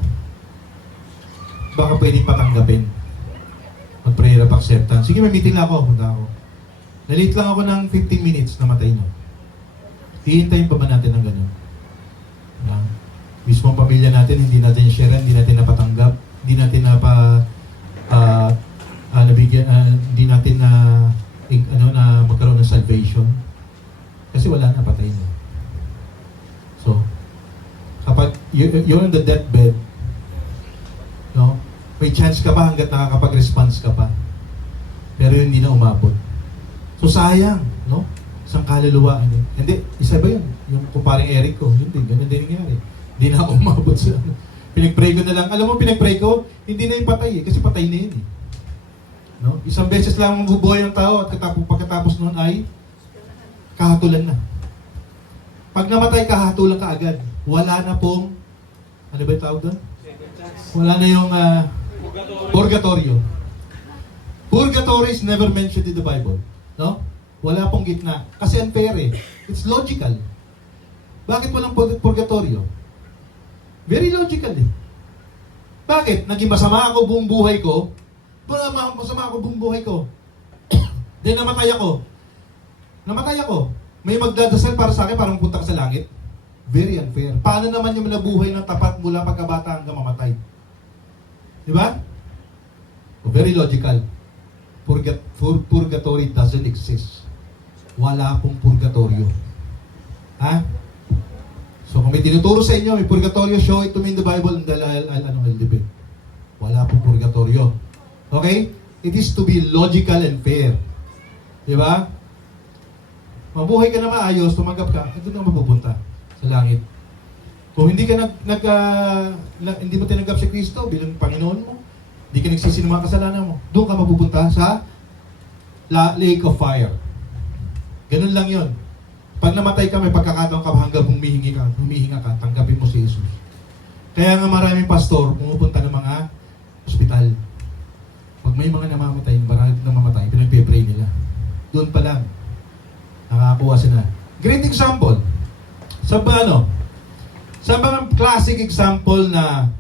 Baka pwedeng patanggapin. Mag-prayer of acceptance. Sige, may meeting lang ako. Punta ako. Nalate lang ako ng 15 minutes na matay niya. Hihintayin pa ba natin ng ganun? Mismo ang pamilya natin, hindi natin share, hindi natin napatanggap, hindi natin hindi natin na magkaroon ng salvation. Kasi wala na, patay na. So, kapag you're on the deathbed, no, may chance ka pa hanggat nakakapag-response ka pa. Pero hindi na umabot. So, sayang, no? Isang kaluluwa. Hindi, isa ba yun? Yung kumparing Eric ko, hindi, ganun din nangyari. Hindi na ako umabot sa pinag-pray ko na lang. Alam mo, pinag-pray ko, hindi na yung patay kasi patay na yun No? Isang beses lang mabubuhay ang tao at pagkatapos noon ay kahatulan na. Pag namatay, kahatulan ka agad. Wala na pong, ano ba yung tawag doon? Wala na yung purgatorio. Purgatory is never mentioned in the Bible. No? Wala pong gitna. Kasi unfair It's logical. Bakit walang purgatorio? Very logical Bakit? Naging masama ako buong buhay ko. Masama ako buong buhay ko. Then namatay ako. May magdadasal para sa akin para mapunta ka sa langit. Very unfair. Paano naman yung nabuhay ng tapat mula pagkabata hanggang mamatay? Di ba? Very logical. Purgatory doesn't exist. Wala pong purgatorio. Ha? So kung may tinuturo sa inyo, may purgatorio, show it to me in the Bible and I'll debate. Wala pong purgatorio. Okay? It is to be logical and fair. Di ba? Mabuhay ka na maayos, tumanggap ka, ito na mapupunta sa langit. Kung hindi ka hindi mo tinanggap si Kristo bilang Panginoon mo, hindi ka nagsisi ng mga kasalanan mo, doon ka mapupunta sa lake of fire. Ganun lang yon. Pag namatay ka, may pagkakataon ka hanggang humihinga ka, tanggapin mo si Jesus. Kaya nga maraming pastor pumupunta ng mga ospital. Pag may mga namamatay, pinagpe-pray nila. Doon pa lang, nakakuha sila. Great example. Sa mga classic example na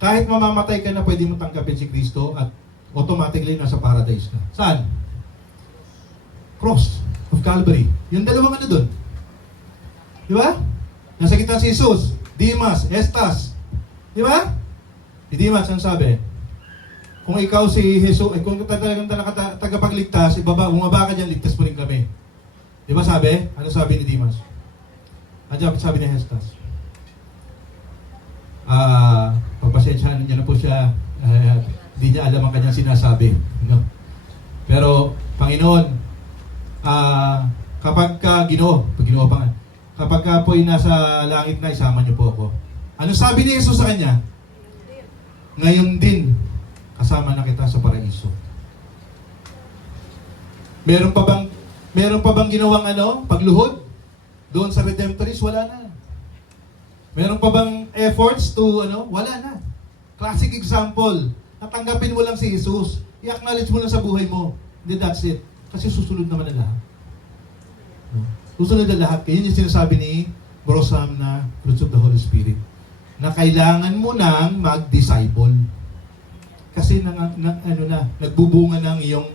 kahit mamamatay ka na, pwede mo tanggapin si Kristo at automatically nasa paradise ka. Saan? Cross of Calvary. Yung dalawang doon. Di ba? Nasa gitna si Jesus, Dimas, Estas. Di ba? Si Dimas, ang sabi, kung ikaw si Jesus, kung talagang tagapagligtas, bumaba ka dyan, ligtas mo rin kami. Di ba sabi? Ano sabi ni Dimas? Ano sabi ni Estas? Pagpasensyahan niya na po siya, hindi niya alam ang kanyang sinasabi. No? Pero, Panginoon, kapag kapag po'y nasa langit na, isama niyo po ako. Ano sabi ni Jesus sa kanya? Ngayon din, kasama na kita sa paraiso. Meron pa bang ginawang pagluhod? Doon sa Redemptorist, wala na. Meron pa bang efforts to, wala na. Classic example. Natanggapin mo lang si Jesus. I-acknowledge mo lang sa buhay mo. Then that's it. Kasi susunod naman na lahat. No? Susunod na lahat. Kaya yun yung sinasabi ni Bro Sam na fruits of the Holy Spirit. Na kailangan mo nang mag-disciple. Kasi nagbubunga ng iyong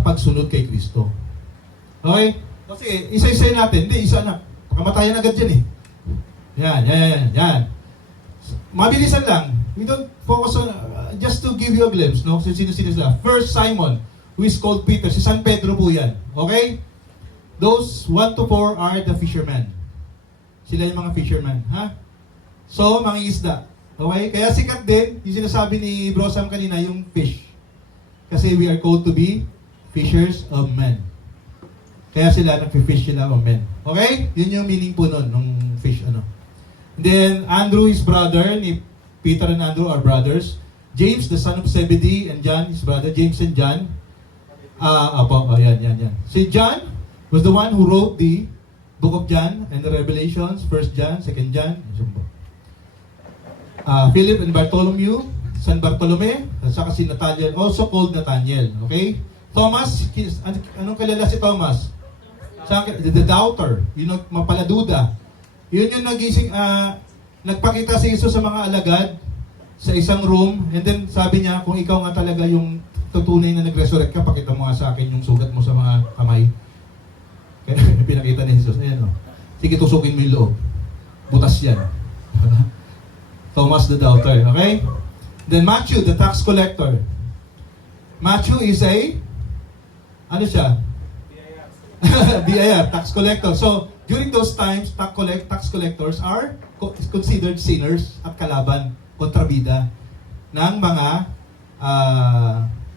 pagsunod kay Kristo. Okay? Kasi isa-isa natin. Hindi, isa na. Pakamatayan agad yan eh. Yan. Mabilisan lang. We don't focus on, just to give you a glimpse, no? Sino sila. First Simon, who is called Peter. Si San Pedro po yan. Okay? Those 1 to 4 are the fishermen. Sila yung mga fishermen. Ha? So, mga isda. Okay? Kaya sikat din, yung sinasabi ni Bro Sam kanina, yung fish. Kasi we are called to be fishers of men. Kaya sila, nag-fish sila of men. Okay? Yun yung meaning po nun, nung fish, Then, Andrew, his brother, ni Peter and Andrew are brothers. James, the son of Zebedee, and John, his brother, James and John. Yan. Si John was the one who wrote the book of John and the Revelations, 1 John, 2 John. Philip and Bartholomew, San Bartolome, at saka si Nathaniel, also called Nathaniel. Okay? Thomas, anong kilala si Thomas? The doubter, yung mapaladuda. Yun yung nagpakita si Jesus sa mga alagad sa isang room, and then sabi niya, kung ikaw nga talaga yung tutunay na nag-resurrect ka, pakita mo nga sa akin yung sugat mo sa mga kamay. Kaya pinakita ni Jesus, ayan o. Sige, tusukin mo yung loob. Butas yan. Thomas the doubter, okay? Then Matthew, the tax collector. Matthew is ano siya? BIR, tax collector. So, during those times, tax collectors are considered sinners at kalaban, kontrabida ng mga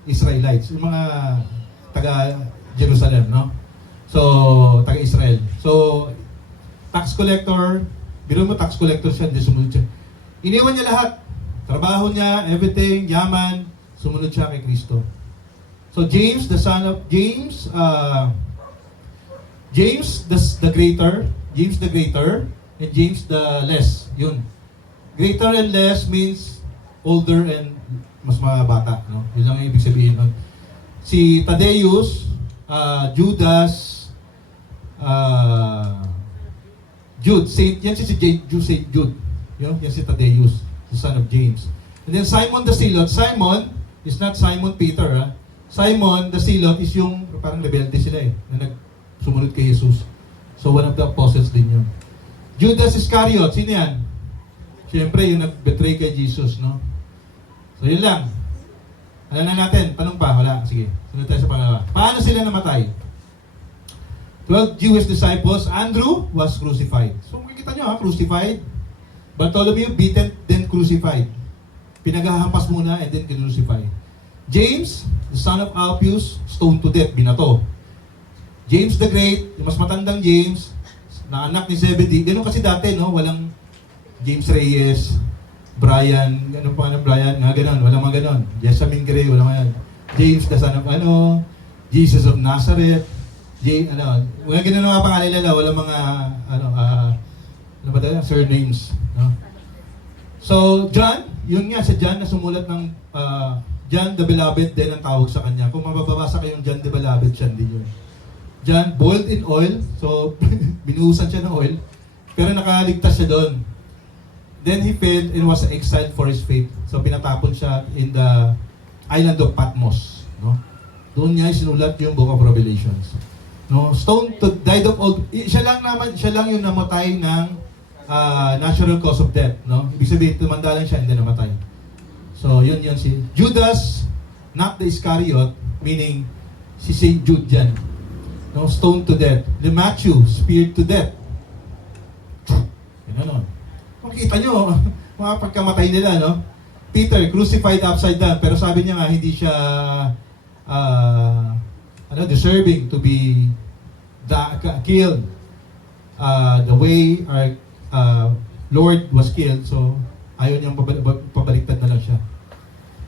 Israelites, yung mga taga-Jerusalem, no? So, taga-Israel. So, tax collector, biro mo tax collector siya, hindi sumunod siya. Iniwan niya lahat. Trabaho niya, everything, yaman, sumunod siya kay Kristo. So, James, the son of James, James the greater, and James the less. Yun. Greater and less means older and mas mga bata. No? Yun lang ang ibig sabihin. No? Si Thaddeus, Judas, Jude, yan si Jude. Yan si Thaddeus, the son of James. And then Simon the Zealot. Simon is not Simon Peter. Ha? Simon the Zealot is yung parang rebelde sila na sumunod kay Jesus. So, one of the apostles din yun. Judas Iscariot, sino yan? Siyempre, yung nag-betray kay Jesus, no? So, yun lang. Alam na natin, tanong pa, wala. Sige, sunod tayo sa pangalawa. Paano sila namatay? 12 Jewish disciples, Andrew was crucified. So, makikita nyo, crucified. Bartholomew, beaten, then crucified. Pinaghahampas muna, and then crucified. James, the son of Alphaeus, stoned to death, binato. James the Great, yung mas matandang James, na anak ni Zebedee. Ganun kasi dati, no? Walang James Reyes, Brian, ano pa ng Brian? Nga ganun, walang mga ganun. Jessamine Gray, walang mga James, the son of Jesus of Nazareth, mga ganun mga pangalan nila, walang mga, ano ba tayo? Surnames, no? So, John, yun nga, sa John na sumulat ng, John the Beloved din ang tawag sa kanya. Kung mababasa kayong John the Beloved, siya din yun. John, boiled in oil. So, binuhusan siya ng oil. Pero nakaligtas siya doon. Then he failed and was exiled for his faith. So, pinatapon siya in the island of Patmos. No? Doon niya sinulat yung Book of Revelations. No? Stoned to died of old. Siya lang yung namatay ng natural cause of death. No? Ibig sabihin, tumanda lang siya, hindi namatay. So, yun si Judas, not the Iscariot, meaning si Saint Jude dyan. No, stoned to death. The Matthew, speared to death. Ano? Makikita nyo, mga pagkamatay nila, no? Peter, crucified upside down. Pero sabi niya nga, hindi siya deserving to be killed the way our Lord was killed. So, ayaw niyang pabaliktad na lang siya.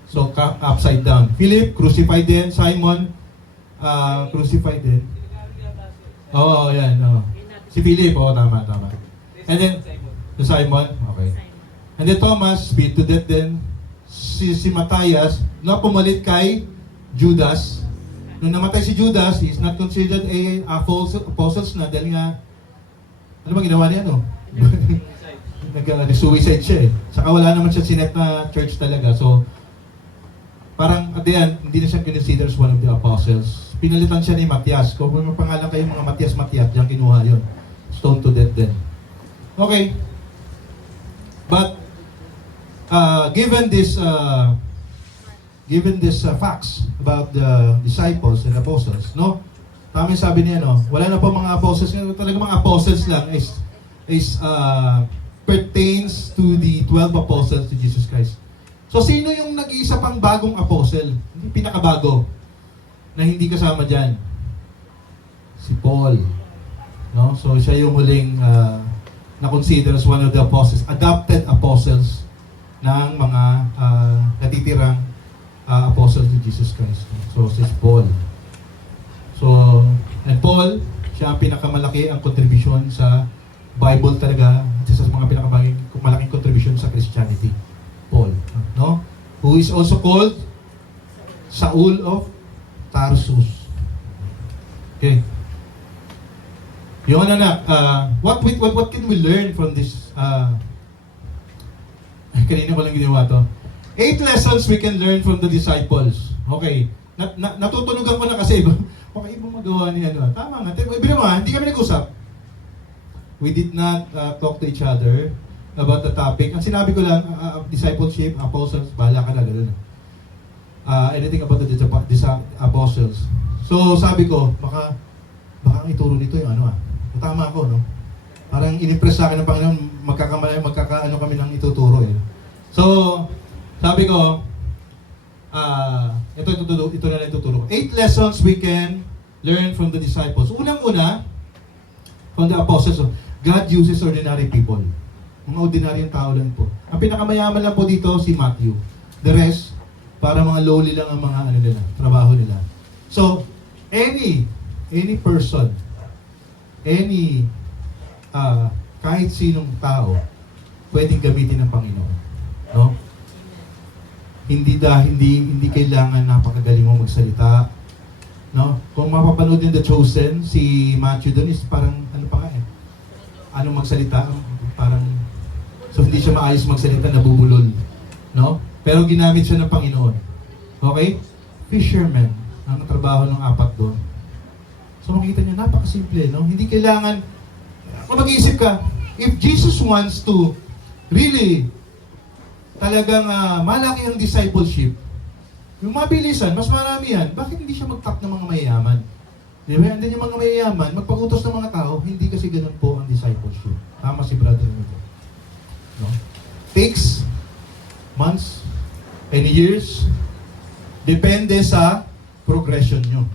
So, upside down. Philip, crucified din. Simon, crucified din. Oo, yan. Si Philip, tama. And then, Si Simon? Okay. And then Thomas, beat to death din. Si Matthias, na pumalit kay Judas. Nung namatay si Judas, he is not considered a false apostles na dahil nga, ano ba ginawa niya, no? Nag-suicide siya eh. Saka wala naman siya sinet na church talaga. So, parang at the end, hindi na siya considered as one of the apostles. Pinalitan siya ni Matthias. Kung may pangalan kayo mga Matthias, diyan kinuha yun. Stone to death din. Okay. But, given this facts about the disciples and apostles, no? Tama yung sabi niya, no? Wala na po mga apostles, talaga mga apostles lang is pertains to the 12 apostles to Jesus Christ. So, sino yung nag-iisa pang bagong apostle? Yung pinakabago na hindi kasama dyan? Si Paul. No? So, siya yung huling na-consider as one of the apostles, adopted apostles ng mga natitirang apostles of Jesus Christ. So, si Paul. So, and Paul, siya ang pinakamalaki ang contribution sa Bible talaga, isa sa mga pinakamalaking contribution sa Christianity. Paul, no? Who is also called Saul of Tarsus. Okay. Yun anak, what can we learn from this? Kanina ko lang ginawa to. 8 lessons we can learn from the disciples. Okay. Natutunugan ko na kasi baka ibang magawa ni ano. Tama nga. Hindi kami nag-usap. We did not talk to each other about the topic. Ang sinabi ko lang, discipleship, apostles, bahala ka na, gano'n. Anything about the apostles. So, sabi ko, baka ang ituro nito yung ano tama ako, no? Parang inimpress sa akin ng Panginoon, magkakaano kami ng ituturo eh. So, sabi ko, ito na lang ituturo. 8 lessons we can learn from the disciples. Unang-una, from the apostles, God uses ordinary people. Mga ordinaryong tao lang po. Ang pinakamayaman lang po dito, si Matthew. The rest, para mga lowly lang ang mga trabaho nila. So, any person, kahit sinong tao, pwedeng gamitin ng Panginoon. No? Hindi kailangan napakagaling mo magsalita. No? Kung mapapanood yung The Chosen, si Matthew doon is parang, anong magsalita? Parang, so hindi siya maayos magsalita, nabubulol. No? Pero ginamit siya ng Panginoon. Okay? Fisherman, ang trabaho ng 4 doon. So makita niyo, napakasimple, no? Hindi kailangan, kung mag-iisip ka, if Jesus wants to really talagang malaki ang discipleship, yung mabilisan, mas marami yan, bakit hindi siya mag-tap ng mga mayayaman? Di ba? And then yung mga mayayaman, magpagutos ng mga tao, hindi kasi ganun po ang discipleship. Tama si brother mo. No? Takes months and years, depende sa progression nyo.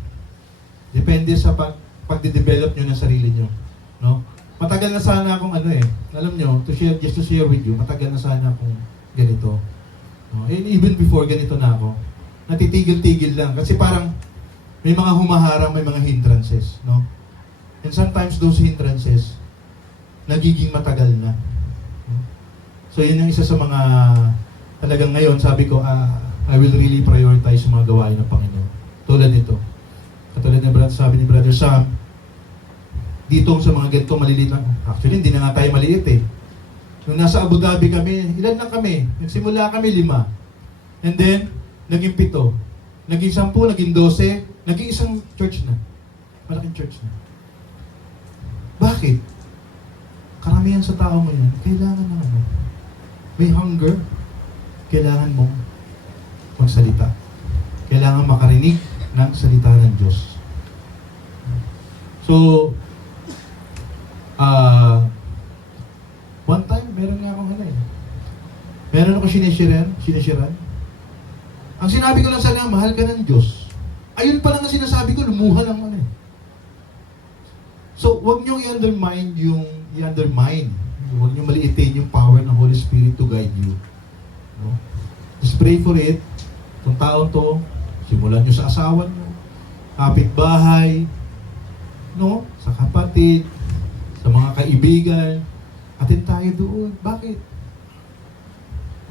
Depende sa pagde-develop nyo ng sarili nyo. No? Matagal na sana akong alam nyo, just to share with you, matagal na sana akong ganito. No? And even before ganito na ako, natitigil-tigil lang. Kasi parang may mga humaharang, may mga hindrances. No? And sometimes those hindrances, nagiging matagal na. No? So yun yung isa sa mga, talagang ngayon, sabi ko, I will really prioritize mga gawain ng Panginoon. Tulad nito. Katulad ng sabi ni Brother Sam, dito sa mga ganito maliliit lang. Actually, hindi na nga tayo maliit eh. Nung nasa Abu Dhabi kami, ilan na kami? Nagsimula kami 5. And then, naging 7. Naging 10, naging 12. Naging isang church na. Malaking church na. Bakit? Karamihan sa tao ngayon, kailangan ng may hunger. Kailangan mong magsalita. Kailangan makarinig ng salita ng Diyos. So, one time, meron nga akong meron ako sinisiran. Ang sinabi ko lang sana, mahal ka ng Diyos. Ayun pa lang ang sinasabi ko, lumuha lang So, huwag niyong i-undermine. Huwag niyong maliitin yung power ng Holy Spirit to guide you. No? Just pray for it. Kung taon to, simulan nyo sa asawa nyo, kapitbahay, no? Sa kapatid, sa mga kaibigan, Attend tayo doon. Bakit?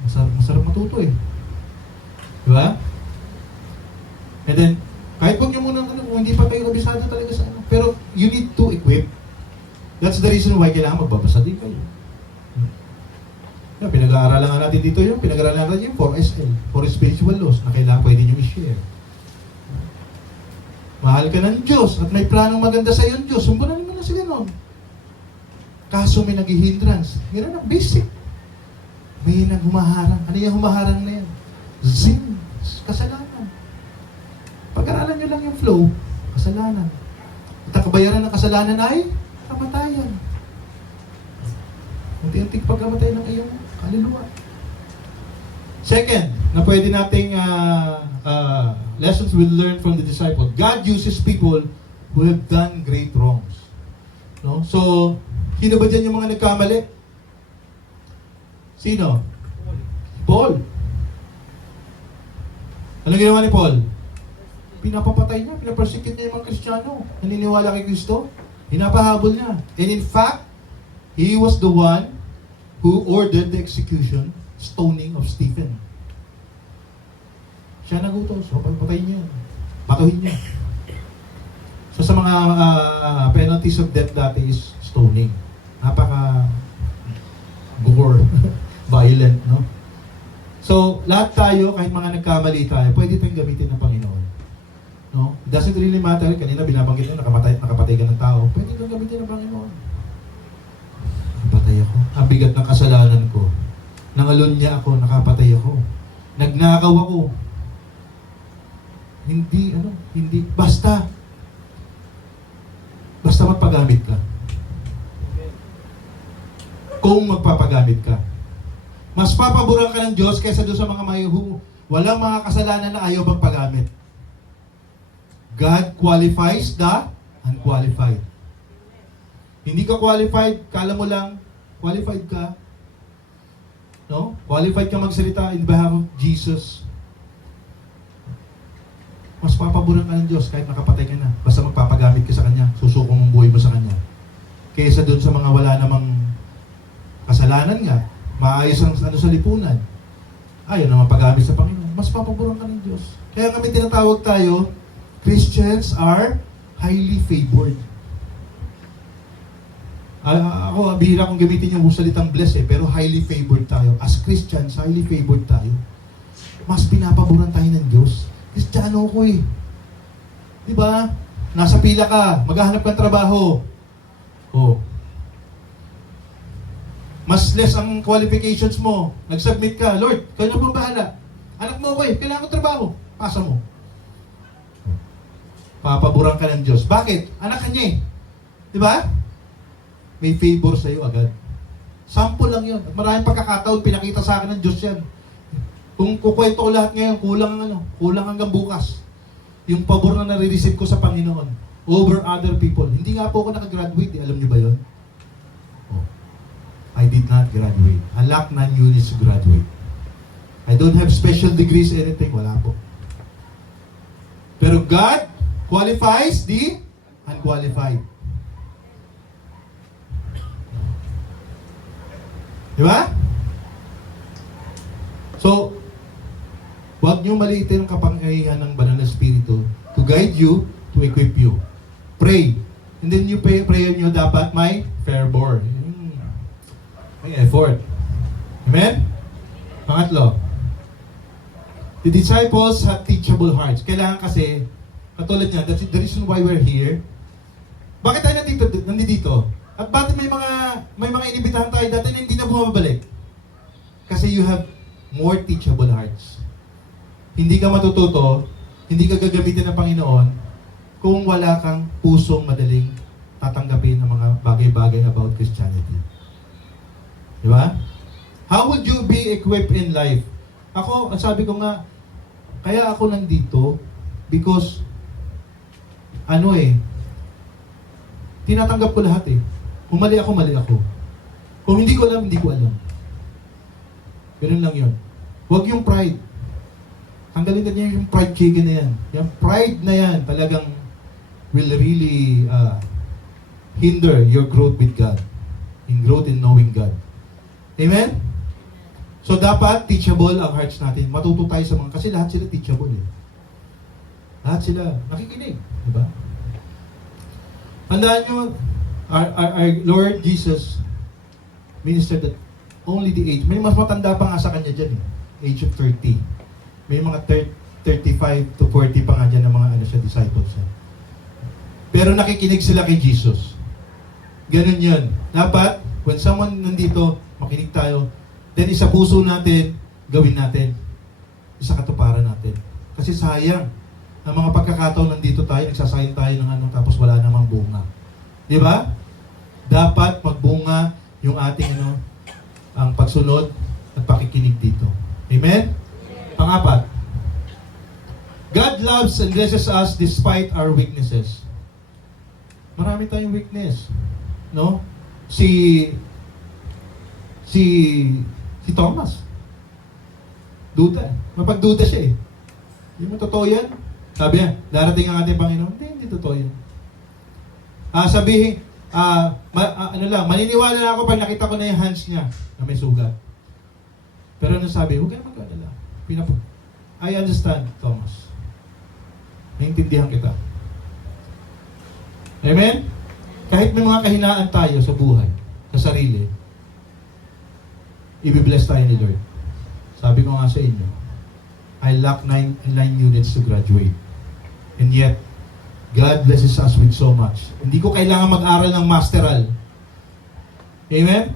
Masarap matuto eh. Di ba? And then, kahit huwag nyo muna, kung hindi pa kayo kabisado talaga sa ano. Pero you need to equip. That's the reason why kailangan magbabasa din kayo. Yeah, pinag-aaralan nga natin dito yung pinag-aaralan natin yung 4SL, 4 spiritual laws na kailangan pwede nyo i-share. Mahal ka ng Diyos at may planong maganda sa iyo ng Diyos. Sumbunan mo na sila noon. Kaso may nag-hindrance. Meron ng basic. May naghumaharang. Ano yung humaharang na yan? Sin. Kasalanan. Pag-aralan nyo lang yung flow. Kasalanan. At ang kabayaran ng kasalanan ay kamatayan. Unti-unting pagkamatay ng iyong kaluluwa. Second, na pwede nating lessons we'll learn from the disciple. God uses people who have done great wrongs. No? So, sino ba dyan yung mga nagkamali? Sino? Paul. Ano ginawa ni Paul? Pinapapatay niya, pinapersecute niya yung mga Kristiyano. Naniniwala kay Kristo. Hinapahabol niya. And in fact, he was the one who ordered the execution, stoning of Stephen. Siya nagutos. So, patayin niya. Patuhin niya. So, sa mga penalties of death dati is stoning. Napaka gore. Violent, no? So, lahat tayo, kahit mga nagkamali tayo, pwede tayong gamitin ng Panginoon. No? It doesn't really matter. Kanina binabanggit nyo, nakapatay ka ng tao. Pwede kang gamitin ng Panginoon. Nakapatay ako. Ang bigat ng kasalanan ko. Nangalon niya ako, nakapatay ako. Nagnakaw ako. Hindi. Basta magpagamit ka. Kung magpapagamit ka. Mas papaboran ka ng Diyos kaysa doon sa mga walang mga kasalanan na ayaw magpagamit. God qualifies the unqualified. Hindi ka qualified, kala mo lang, qualified ka. No? Qualified ka magsalita in behalf of Jesus. Mas papaboran ka ng Diyos kahit nakapatay ka na. Basta magpapagamit ka sa Kanya, susukong ang buhay mo sa Kanya. Kaysa doon sa mga wala namang kasalanan nga, maayos ang sa lipunan. Ayaw naman pag-gamit sa Panginoon. Mas papaboran ka ng Diyos. Kaya kami tinatawag tayo, Christians are highly favored. Ako, bihira kong gamitin yung salitang blessed pero highly favored tayo. As Christians, highly favored tayo. Mas pinapaboran tayo ng Diyos. Kristiyano ko eh. Diba? Nasa pila ka, maghahanap kang trabaho. Oh. Mas less ang qualifications mo. Nag-submit ka, Lord, kayo na pong bahala. Anak mo ko eh, kailangan ko trabaho. Pasa mo. Papaboran ka ng Diyos. Bakit? Anak ka niya eh. Diba? May favor sa'yo agad. Sample lang yun. At maraming pagkakataon, pinakita sa akin ng Diyos yan. Kung kukwento ko lahat ngayon, kulang hanggang bukas. Yung pabor na nare-receive ko sa Panginoon over other people. Hindi nga po ako nakagraduate. Alam niyo ba yun? Oh. I did not graduate. I lack 9 units to graduate. I don't have special degrees, anything. Wala po. Pero God qualifies the unqualified. Diba? So, huwag niyo maliitin ang kapangyarihan ng Banal na Espiritu to guide you, to equip you. Pray. And then yung prayer niyo dapat may fervor. May effort. Amen? Pangatlo, the disciples had teachable hearts. Kailangan kasi, katulad niya, that's the reason why we're here. Bakit tayo nandito? At bakit may mga inibitahan tayo dati na hindi na bumabalik? Kasi you have more teachable hearts. Hindi ka matututo, hindi ka gagamitin ng Panginoon kung wala kang pusong madaling tatanggapin ang mga bagay-bagay about Christianity. Di ba? How would you be equipped in life? Ako, ang sabi ko nga, kaya ako nandito because tinatanggap ko lahat eh. Kung mali ako, mali ako. Kung hindi ko alam, hindi ko alam. Ganun lang yun. Huwag yung pride. Tanggalin na niya yung pride chicken na yan. Yung pride na yan talagang will really hinder your growth with God. in growth in knowing God. Amen? So dapat teachable ang hearts natin. Matuto tayo sa mga, kasi lahat sila teachable eh. Lahat sila nakikinig. Diba? Tandaan nyo, our Lord Jesus ministered at only the age. May mas matanda pa nga sa kanya dyan eh. Age of 30. May mga 35 to 40 pa nga dyan ng mga disciples. Pero nakikinig sila kay Jesus. Ganun yun. Dapat, when someone nandito, makinig tayo, then isa puso natin, gawin natin. Isa katuparan natin. Kasi sayang, ang mga pagkakataon nandito tayo, nagsasayang tayo ng tapos wala namang bunga. Di ba? Dapat magbunga yung ating ang pagsunod at pakikinig dito. Amen? Pang-apat, God loves and blesses us despite our weaknesses. Marami tayong weakness. No? Si Thomas. Duda. Mapagduda siya eh. Hindi mo totoo yan? Sabi niya, darating ang ating Panginoon. Hindi totoo yan. Sabihin, maniniwala na ako pag nakita ko na yung hands niya na may sugat. Pero ano sabi, huwag kayo mag-alala. I understand, Thomas. Naintindihan kita. Amen? Kahit may mga kahinaan tayo sa buhay, sa sarili, i-bless tayo ni Lord. Sabi ko nga sa inyo, I lack 9 units to graduate. And yet, God blesses us with so much. Hindi ko kailangan mag-aral ng masteral. Amen?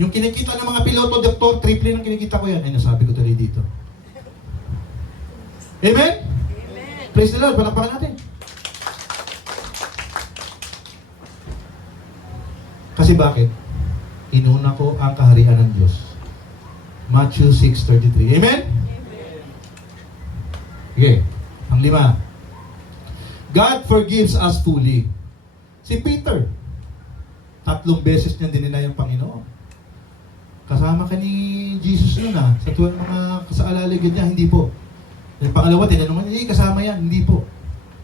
Yung kinikita ng mga piloto, doktor, triple ng kinikita ko yan. Ay, nasabi ko tuloy dito. Amen? Amen. Praise the Lord. Palakpakan natin. Kasi bakit? Inuna ko ang kaharian ng Diyos. Matthew 6:33. Amen? Amen. Okay. Ang 5. God forgives us fully. Si Peter, 3 beses niya dininay ang Panginoon. Kasama ka ni Jesus yun sa mga kasaalaligan niya, hindi po. Yung pangalawa, tinanong niya, kasama yan, hindi po.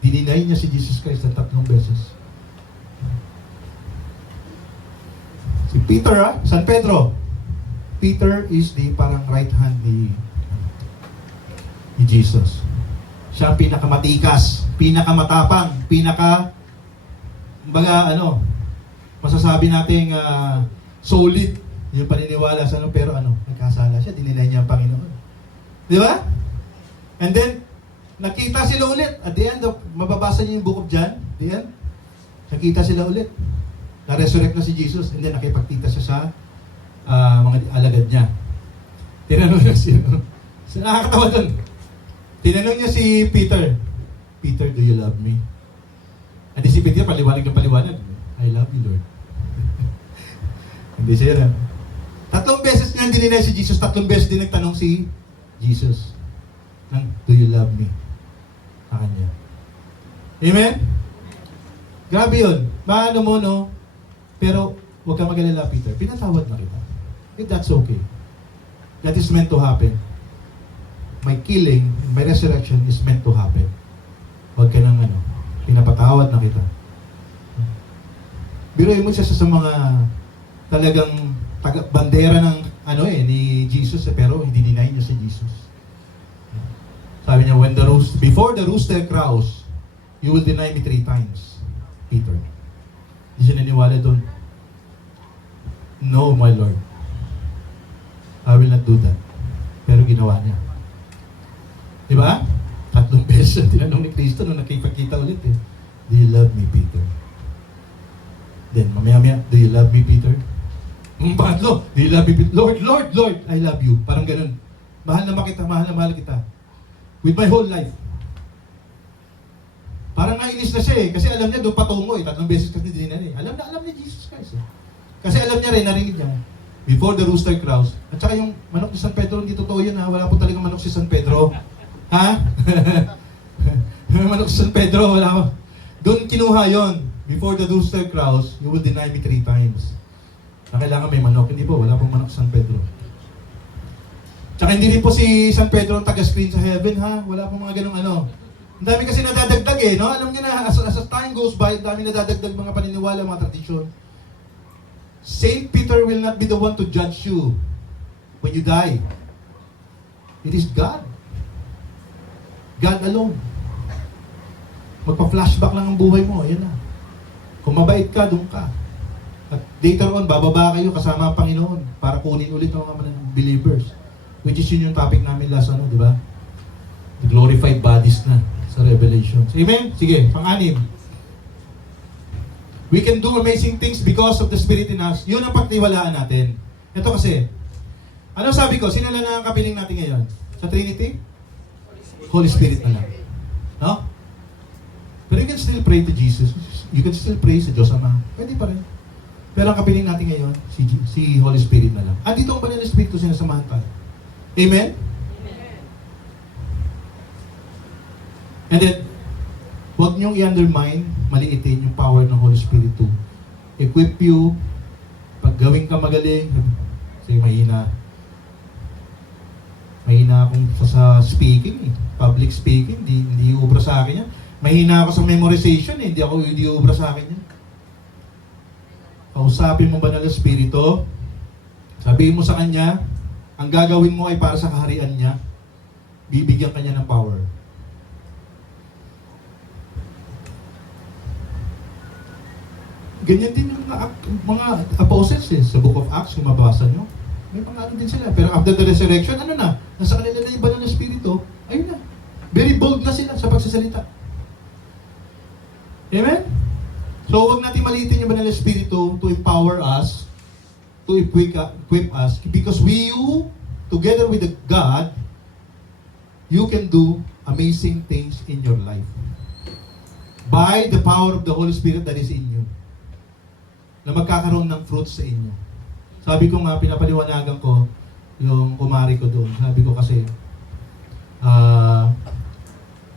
Dininay niya si Jesus Christ 3 beses. Si Peter, San Pedro. Peter is the parang right hand ni Jesus. Siya ang pinakamatikas, pinakamatapang, masasabi nating solid yung paniniwala sa pero nagkasala siya, dinilay niya ang Panginoon. Di ba? And then, nakita sila ulit. At the end, mababasa niyo yung book of John, the end, nakita sila ulit. Na-resurrect na si Jesus, and then nakipagkita siya sa mga alagad niya. Tinanong niya nakakatawa doon. Tinanong niya si Peter, Peter, do you love me? And si Peter, paliwanag ng paliwanag. I love you, Lord. Hindi siya. 3 beses niya dininay si Jesus, 3 beses din nagtanong si Jesus. Do you love me? Sa kanya. Amen? Grabe yun. Maano mo, no? Pero, huwag kang mag-alala, Peter. Pinatawad na kita. That's okay. That is meant to happen. My killing, my resurrection is meant to happen. Huwag ka nang pinapatawad na kita. Biruin mo siya sa mga talagang bandera ng ni Jesus, pero hindi deny niya si Jesus. Sabi niya, before the rooster crows, you will deny me 3 times, Peter. Hindi siya naniwala doon. No, my Lord. I will not do that. Pero ginawa niya. Di ba? 3 beses tinanong ni Kristo nung nakipagkita ulit eh. Do you love me, Peter? Then, mamaya-maya, do you love me, Peter? Pangatlo, do you love me, Peter? Lord, Lord, Lord, I love you. Parang ganun. Mahal na mahal kita. With my whole life. Parang nainis na siya eh. Kasi alam niya, doon patungo eh. 3 beses kasi dininay eh. Alam ni Jesus Christ eh. Kasi alam niya rin, narinig niya. Before the rooster crows. At saka yung manok ni San Pedro, hindi totoo yun ha. Wala po talagang manok si San Pedro. Ha? Yung manok si San Pedro, wala po. Doon kinuha yon. Before the rooster crows, you will deny me 3 times. Na kailangan may manok. Hindi po, wala pong manok si San Pedro. Tsaka hindi rin po si San Pedro ang taga-screen sa heaven ha. Wala pong mga ganong Ang dami kasi nadadagdag eh, no? Alam niyo na, as time goes by, ang dami nadadagdag mga paniniwala, mga tradisyon. Saint Peter will not be the one to judge you when you die. It is God. God alone. Magpa-flashback lang ang buhay mo, ayan na. Kung mabait ka, doon ka. At later on, bababa kayo kasama ang Panginoon para kunin ulit ang mga believers. Which is yun yung topic namin last ano, di ba? The glorified bodies na sa Revelations. Amen? Sige, pang-anim. We can do amazing things because of the Spirit in us. Yun ang pagtiwalaan natin. Ito kasi, ano sabi ko? Sino na ang kapiling natin ngayon? Sa Trinity? Holy Spirit na lang. No? Pero you can still pray to Jesus. You can still pray sa Diyos Ama. Pwede pa rin. Pero ang kapiling natin ngayon, si Holy Spirit na lang. At dito ang Banal na Espiritu sinasamahan tayo. Amen? And then, huwag niyong i-undermine, maliitin yung power ng Holy Spirit to equip you. Pag gawin ka magaling, kasi mahina akong sa speaking eh. Public speaking, hindi ubra sa akin yan. Mahina ako sa memorization eh, hindi ubra sa akin yan. Kausapin mo Banal na Espiritu, sabihin mo sa Kanya, ang gagawin mo ay para sa kaharian niya, bibigyan ka niya ng power. Ganyan din yung mga apostles eh, sa Book of Acts, kung mabasa nyo. May mga ano din sila. Pero after the resurrection, ano na? Nasa kanila na yung Banal na Espiritu, ayun na. Very bold na sila sa pagsasalita. Amen? So, huwag natin maliitin yung Banal na Espiritu to empower us, to equip us, because you, together with God, you can do amazing things in your life. By the power of the Holy Spirit that is in you. Na magkakaroon ng fruits sa inyo. Sabi ko nga, pinapaliwanagan ko yung kumari ko doon. Sabi ko kasi,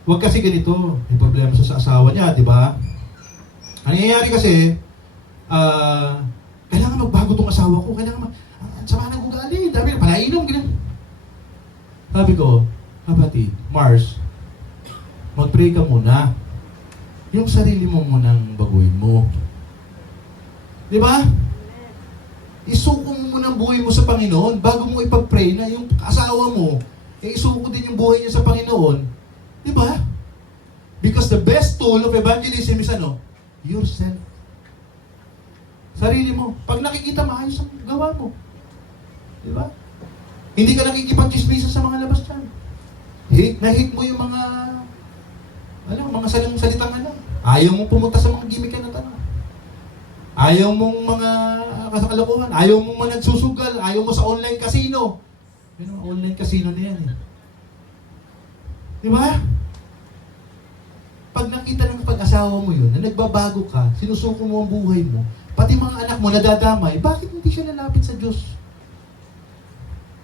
wag kasi ganito, may problema sa asawa niya, di ba? Ang nangyayari kasi, kailangan magbago tong asawa ko, kailangan sama ng ugali, dami na palainom, ganyan. Sabi ko, kapatid, Mars, mag-pray ka muna. Yung sarili mo munang baguhin mo. Di ba? Isuko mo muna ang buhay mo sa Panginoon bago mo ipag-pray na yung asawa mo, isuko din yung buhay niya sa Panginoon. Di ba? Because the best tool of evangelism is ano? Yourself. Sarili mo. Pag nakikita maayos ang gawa mo. Di ba? Hindi ka nakikipag-chismisa sa mga labas dyan. Na-hate mo yung mga mga salitang ano. Ayaw mong pumunta sa mga gimmick na tanong. Ayaw mong mga kasakalokohan. Ayaw mong mga nagsusugal. Ayaw mo sa online casino. Pero online casino na yan eh. Di ba? Pag nakita ng pag-asawa mo yun, na nagbabago ka, sinusuko mo ang buhay mo, pati mga anak mo nadadamay, bakit hindi siya lalapit sa Diyos?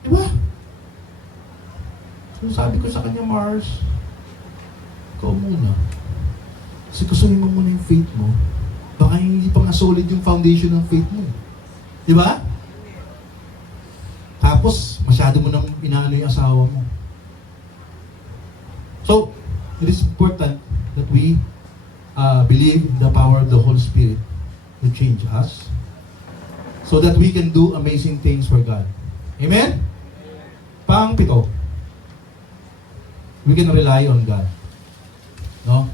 Di ba? So sabi ko sa kanya, Mars, ikaw muna. Kasi kusunin mo muna yung faith mo. Baka hindi pa nga solid yung foundation ng faith mo. Di ba? Tapos, masyado mo nang inaano yung asawa mo. So, it is important that we believe in the power of the Holy Spirit to change us so that we can do amazing things for God. Amen? Pang-pito. We can rely on God. No?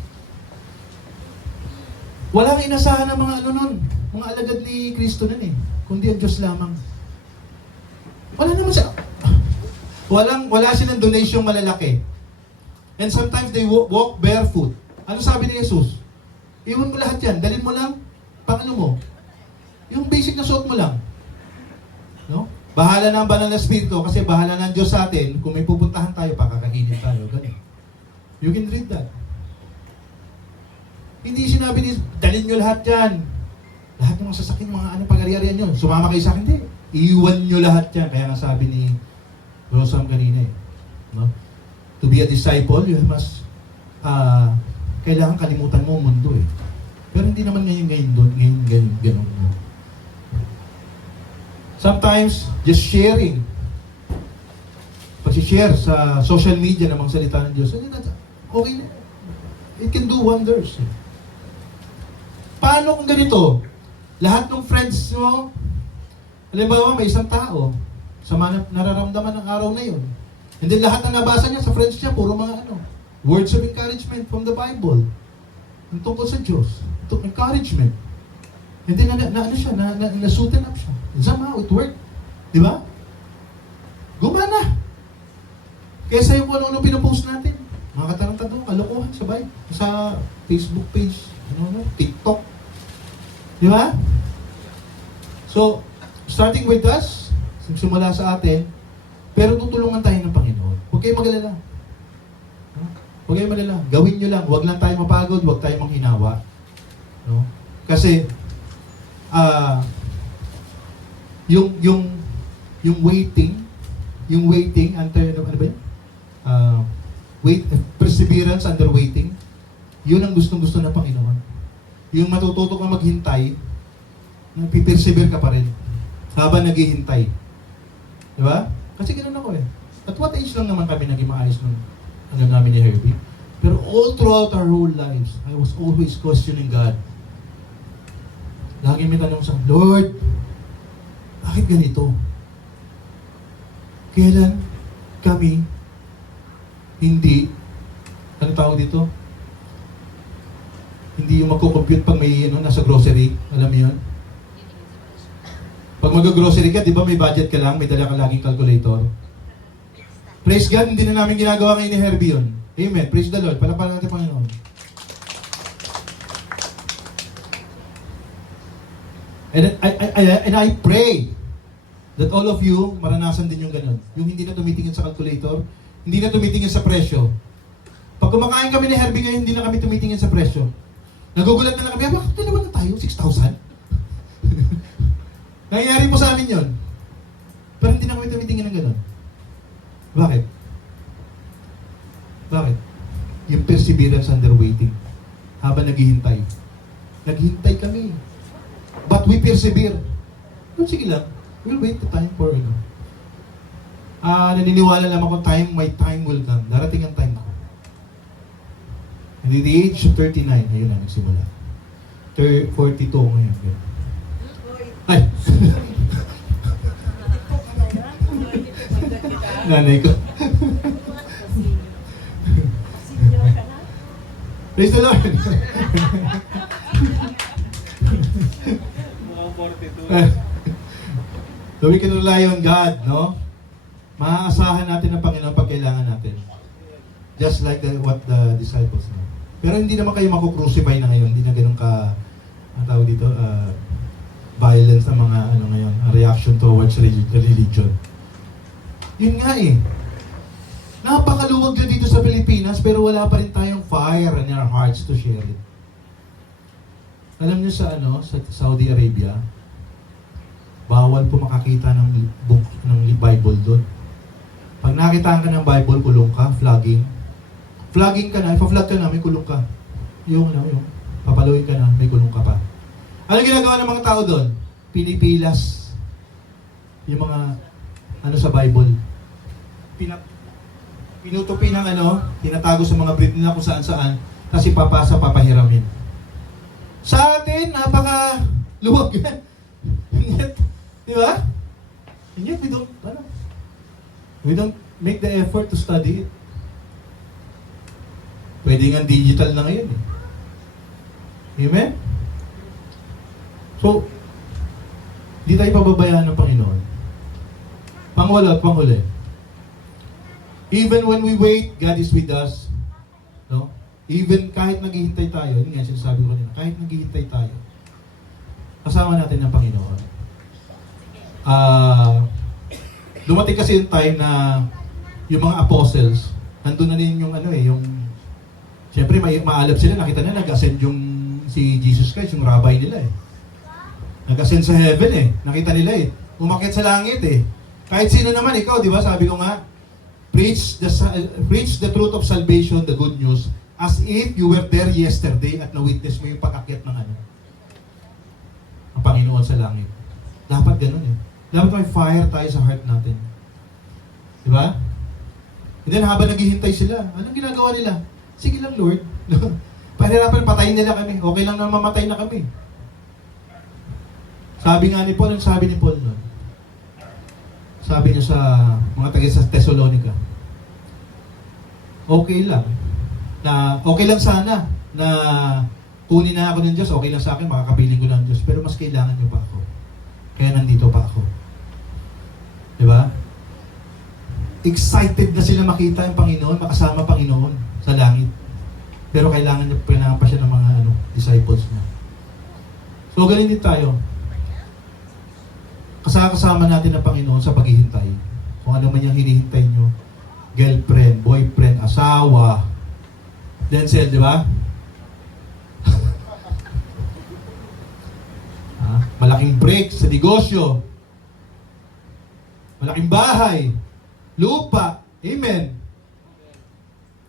Walang inasahan ng mga ano nun, mga alagad ni Kristo nun eh, kundi ang Diyos lamang. Wala naman siya. Wala silang donation malalaki. And sometimes they walk barefoot. Ano sabi ni Jesus? Iwan mo lahat yan, dalhin mo lang, pang ano mo? Yung basic na suot mo lang. No? Bahala na ang Banal na Espiritu kasi bahala na ang Diyos sa atin. Kung may pupuntahan tayo, pakakainin tayo. Ganun. You can read that. Hindi sinabi ni, dalhin nyo lahat yan. Lahat ng mga sasakyan, mga anong pag-ari-arian nyo. Sumama kayo sa akin, hindi. Iwan nyo lahat yan. Kaya nga sabi ni Rosam kanina eh. No? To be a disciple, you must, kailangan kalimutan mo ang mundo eh. Pero hindi naman ganun. Sometimes, just sharing. Pag-share sa social media ng mga salita ng Diyos, okay na. It can do wonders. Paano kung ganito? Lahat ng friends mo, Halimbawa, may isang tao, sama na nararamdaman ng araw na yun. And then lahat na nabasa niya sa friends niya, puro mga words of encouragement from the Bible. Ang tungkol sa Diyos. Encouragement. And then nasuiten up siya. And somehow, it worked. Di ba? Gumana. Kesa yung kung ano pinupost natin. Mga katarantado, kalokohan sa Facebook page, TikTok. Di ba? So, starting with us, simula sa atin, pero tutulungan tayo ng Panginoon. Huwag kayong mag-alala. Huwag kayong mag-alala. Gawin nyo lang. Huwag lang tayo mapagod, huwag tayo manghinawa. No? Kasi, yung waiting under, ano ba yun? Perseverance under waiting, yun ang gustong-gusto ng Panginoon. Yung matututo ka maghintay, pipersevere ka pa rin habang naghihintay. Diba? Kasi ganoon ako eh. At what age lang naman kami naging maayos nung namin ni Herbie. Pero all throughout our whole lives, I was always questioning God. Lagi may tanong sa Lord, bakit ganito? Kailan kami hindi, ano tawag dito? Hindi yung magko-compute pag may nasa grocery. Alam mo yun? Pag mag-grocery ka, di ba may budget ka lang, may dala ka laging calculator. Praise God, hindi na namin ginagawa ngayon ni Herbie yun. Amen. Praise the Lord. Palapalan natin Panginoon. And I pray that all of you maranasan din yung ganun. Yung hindi na tumitingin sa calculator, hindi na tumitingin sa presyo. Pag kumakain kami ni Herbie ngayon, hindi na kami tumitingin sa presyo. Nagugulat na lang kami, bakit na naman na tayo? 6,000? Nangyayari po sa amin yun. Pero hindi na kami tumitingin ng gano'n. Bakit? Bakit? Yung perseverance under waiting. Habang naghihintay. Naghihintay kami. But we persevere. Sige lang. We'll wait the time for, naniniwala lang ako, my time will come. Darating ang time ko. And at the age of 39, ayun na, nagsimula. 42 ngayon. Ay! Nanay ko. Praise the Lord! Mukhang 42. So we can rely on God, no? Maaasahan natin ang Panginoon pag kailangan natin. Just like what the disciples know. Pero hindi naman kayo makukrucify na ngayon. Hindi na ganun ka, ang tawag dito, violence ng mga, ngayon, reaction towards religion. Yun nga eh. Napakaluwag na dito sa Pilipinas, pero wala pa rin tayong fire in our hearts to share it. Alam niyo sa Saudi Arabia, bawal po makakita ng Bible doon. Pag nakita ka ng Bible, kulong ka, flogging. Flogging ka na, ipa-flag ka na, may kulong ka. Yung papaluin ka na, may kulong ka pa. Ano ginagawa ng mga tao doon? Pinipilas yung mga sa Bible. Pinutupi ng tinatago sa mga breed nila kung saan-saan, tapos ipapasa, papahiramin. Sa atin, napaka luwag yan. Di ba? And yet, we don't make the effort to study it. Pwede nga digital na ngayon eh. Amen? So, di tayo pababayaan ng Panginoon. Pangwalo at panghuli. Even when we wait, God is with us. No? Even kahit naghihintay tayo, yun nga sinasabi ko kanina, kahit naghihintay tayo, kasama natin ng Panginoon. Dumating kasi yung time na yung mga apostles, nandun na din yung siyempre maalab sila, nakita na nag-ascend yung si Jesus Christ, yung rabbi nila eh. Nag-ascend sa heaven eh. Nakita nila eh. Umakyat sa langit eh. Kahit sino naman, ikaw, di ba? Sabi ko nga, preach the truth of salvation, the good news, as if you were there yesterday at na-witness mo yung pag-akyat ng ang Panginoon sa langit. Dapat ganun eh. Dapat may fire tayo sa heart natin. Di ba? And then habang naghihintay sila, anong ginagawa nila? Sige lang, Lord. Pahirapan, patayin nila kami. Okay lang na mamatay na kami. Sabi nga ni Paul, ang sabi ni Paul nun, sabi niya sa mga taga sa Thessalonica, okay lang sana na kunin na ako ng Diyos, okay lang sa akin, makakapiling ko ng Diyos, pero mas kailangan niyo pa ako. Kaya nandito pa ako. Diba? Excited na sila makita yung Panginoon, makasama Panginoon sa langit. Pero kailangan pa siya ng mga disciples niya. So, galing din tayo. Kasama natin ang Panginoon sa paghihintay. Kung ano man yung hinihintay nyo. Girlfriend, boyfriend, asawa. Denzel, di ba? Malaking break sa negosyo. Malaking bahay. Lupa. Amen.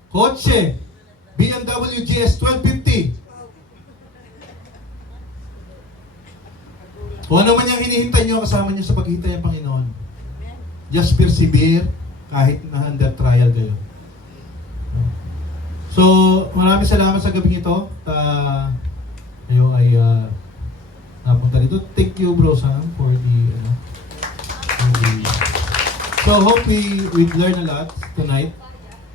Kotse. BMW GS 1250. Kung ano man yung hinihintay nyo, kasama nyo sa paghihintay ng Panginoon. Just persevere kahit na under trial kayo. So, maraming salamat sa gabing ito. Kayo ay napunta dito. Thank you, Bro Sam, for the So, hope we learn a lot tonight.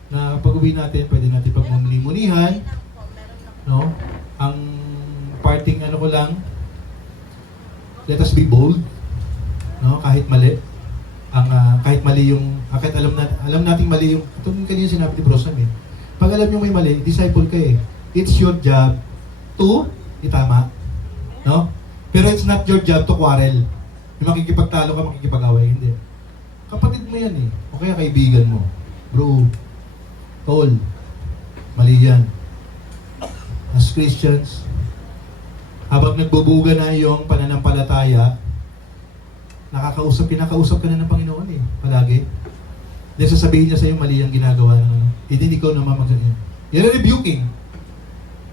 Na pag-uwi natin, pwede natin pagmumuni-munihan. No? Ang parting ko lang, let us be bold. No? Kahit mali. Kahit mali yung, kahit alam nating mali yung, ito yung kanina sinabi ni Bro Sam eh. Pag alam nyo may mali, disciple ka eh. It's your job to itama. No? Pero it's not your job to quarrel. Yung makikipagtalo ka, makikipag-away. Hindi. Kapatid mo yan eh. O kaya kaibigan mo. Bro, tol, mali yan. As Christians, habang nagbubuga na yung pananampalataya, kinakausap ka na ng Panginoon eh. Palagi. Dahil sasabihin niya sa'yo mali ang ginagawa ng hindi ikaw naman magsasabi.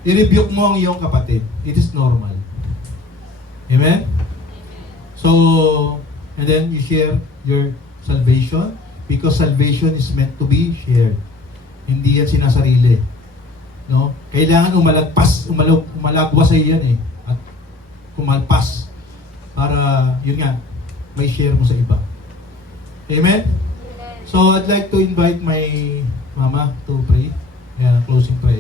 I-rebuke mo ang iyong kapatid. It is normal. Amen? So, and then you share your salvation because salvation is meant to be shared. Hindi yan sinasarili. No? Kailangan umalagwa sa iyo yan eh. At kumalpas. Para, yun nga, may share mo sa iba. Amen? So, I'd like to invite my mama to pray. Closing prayer.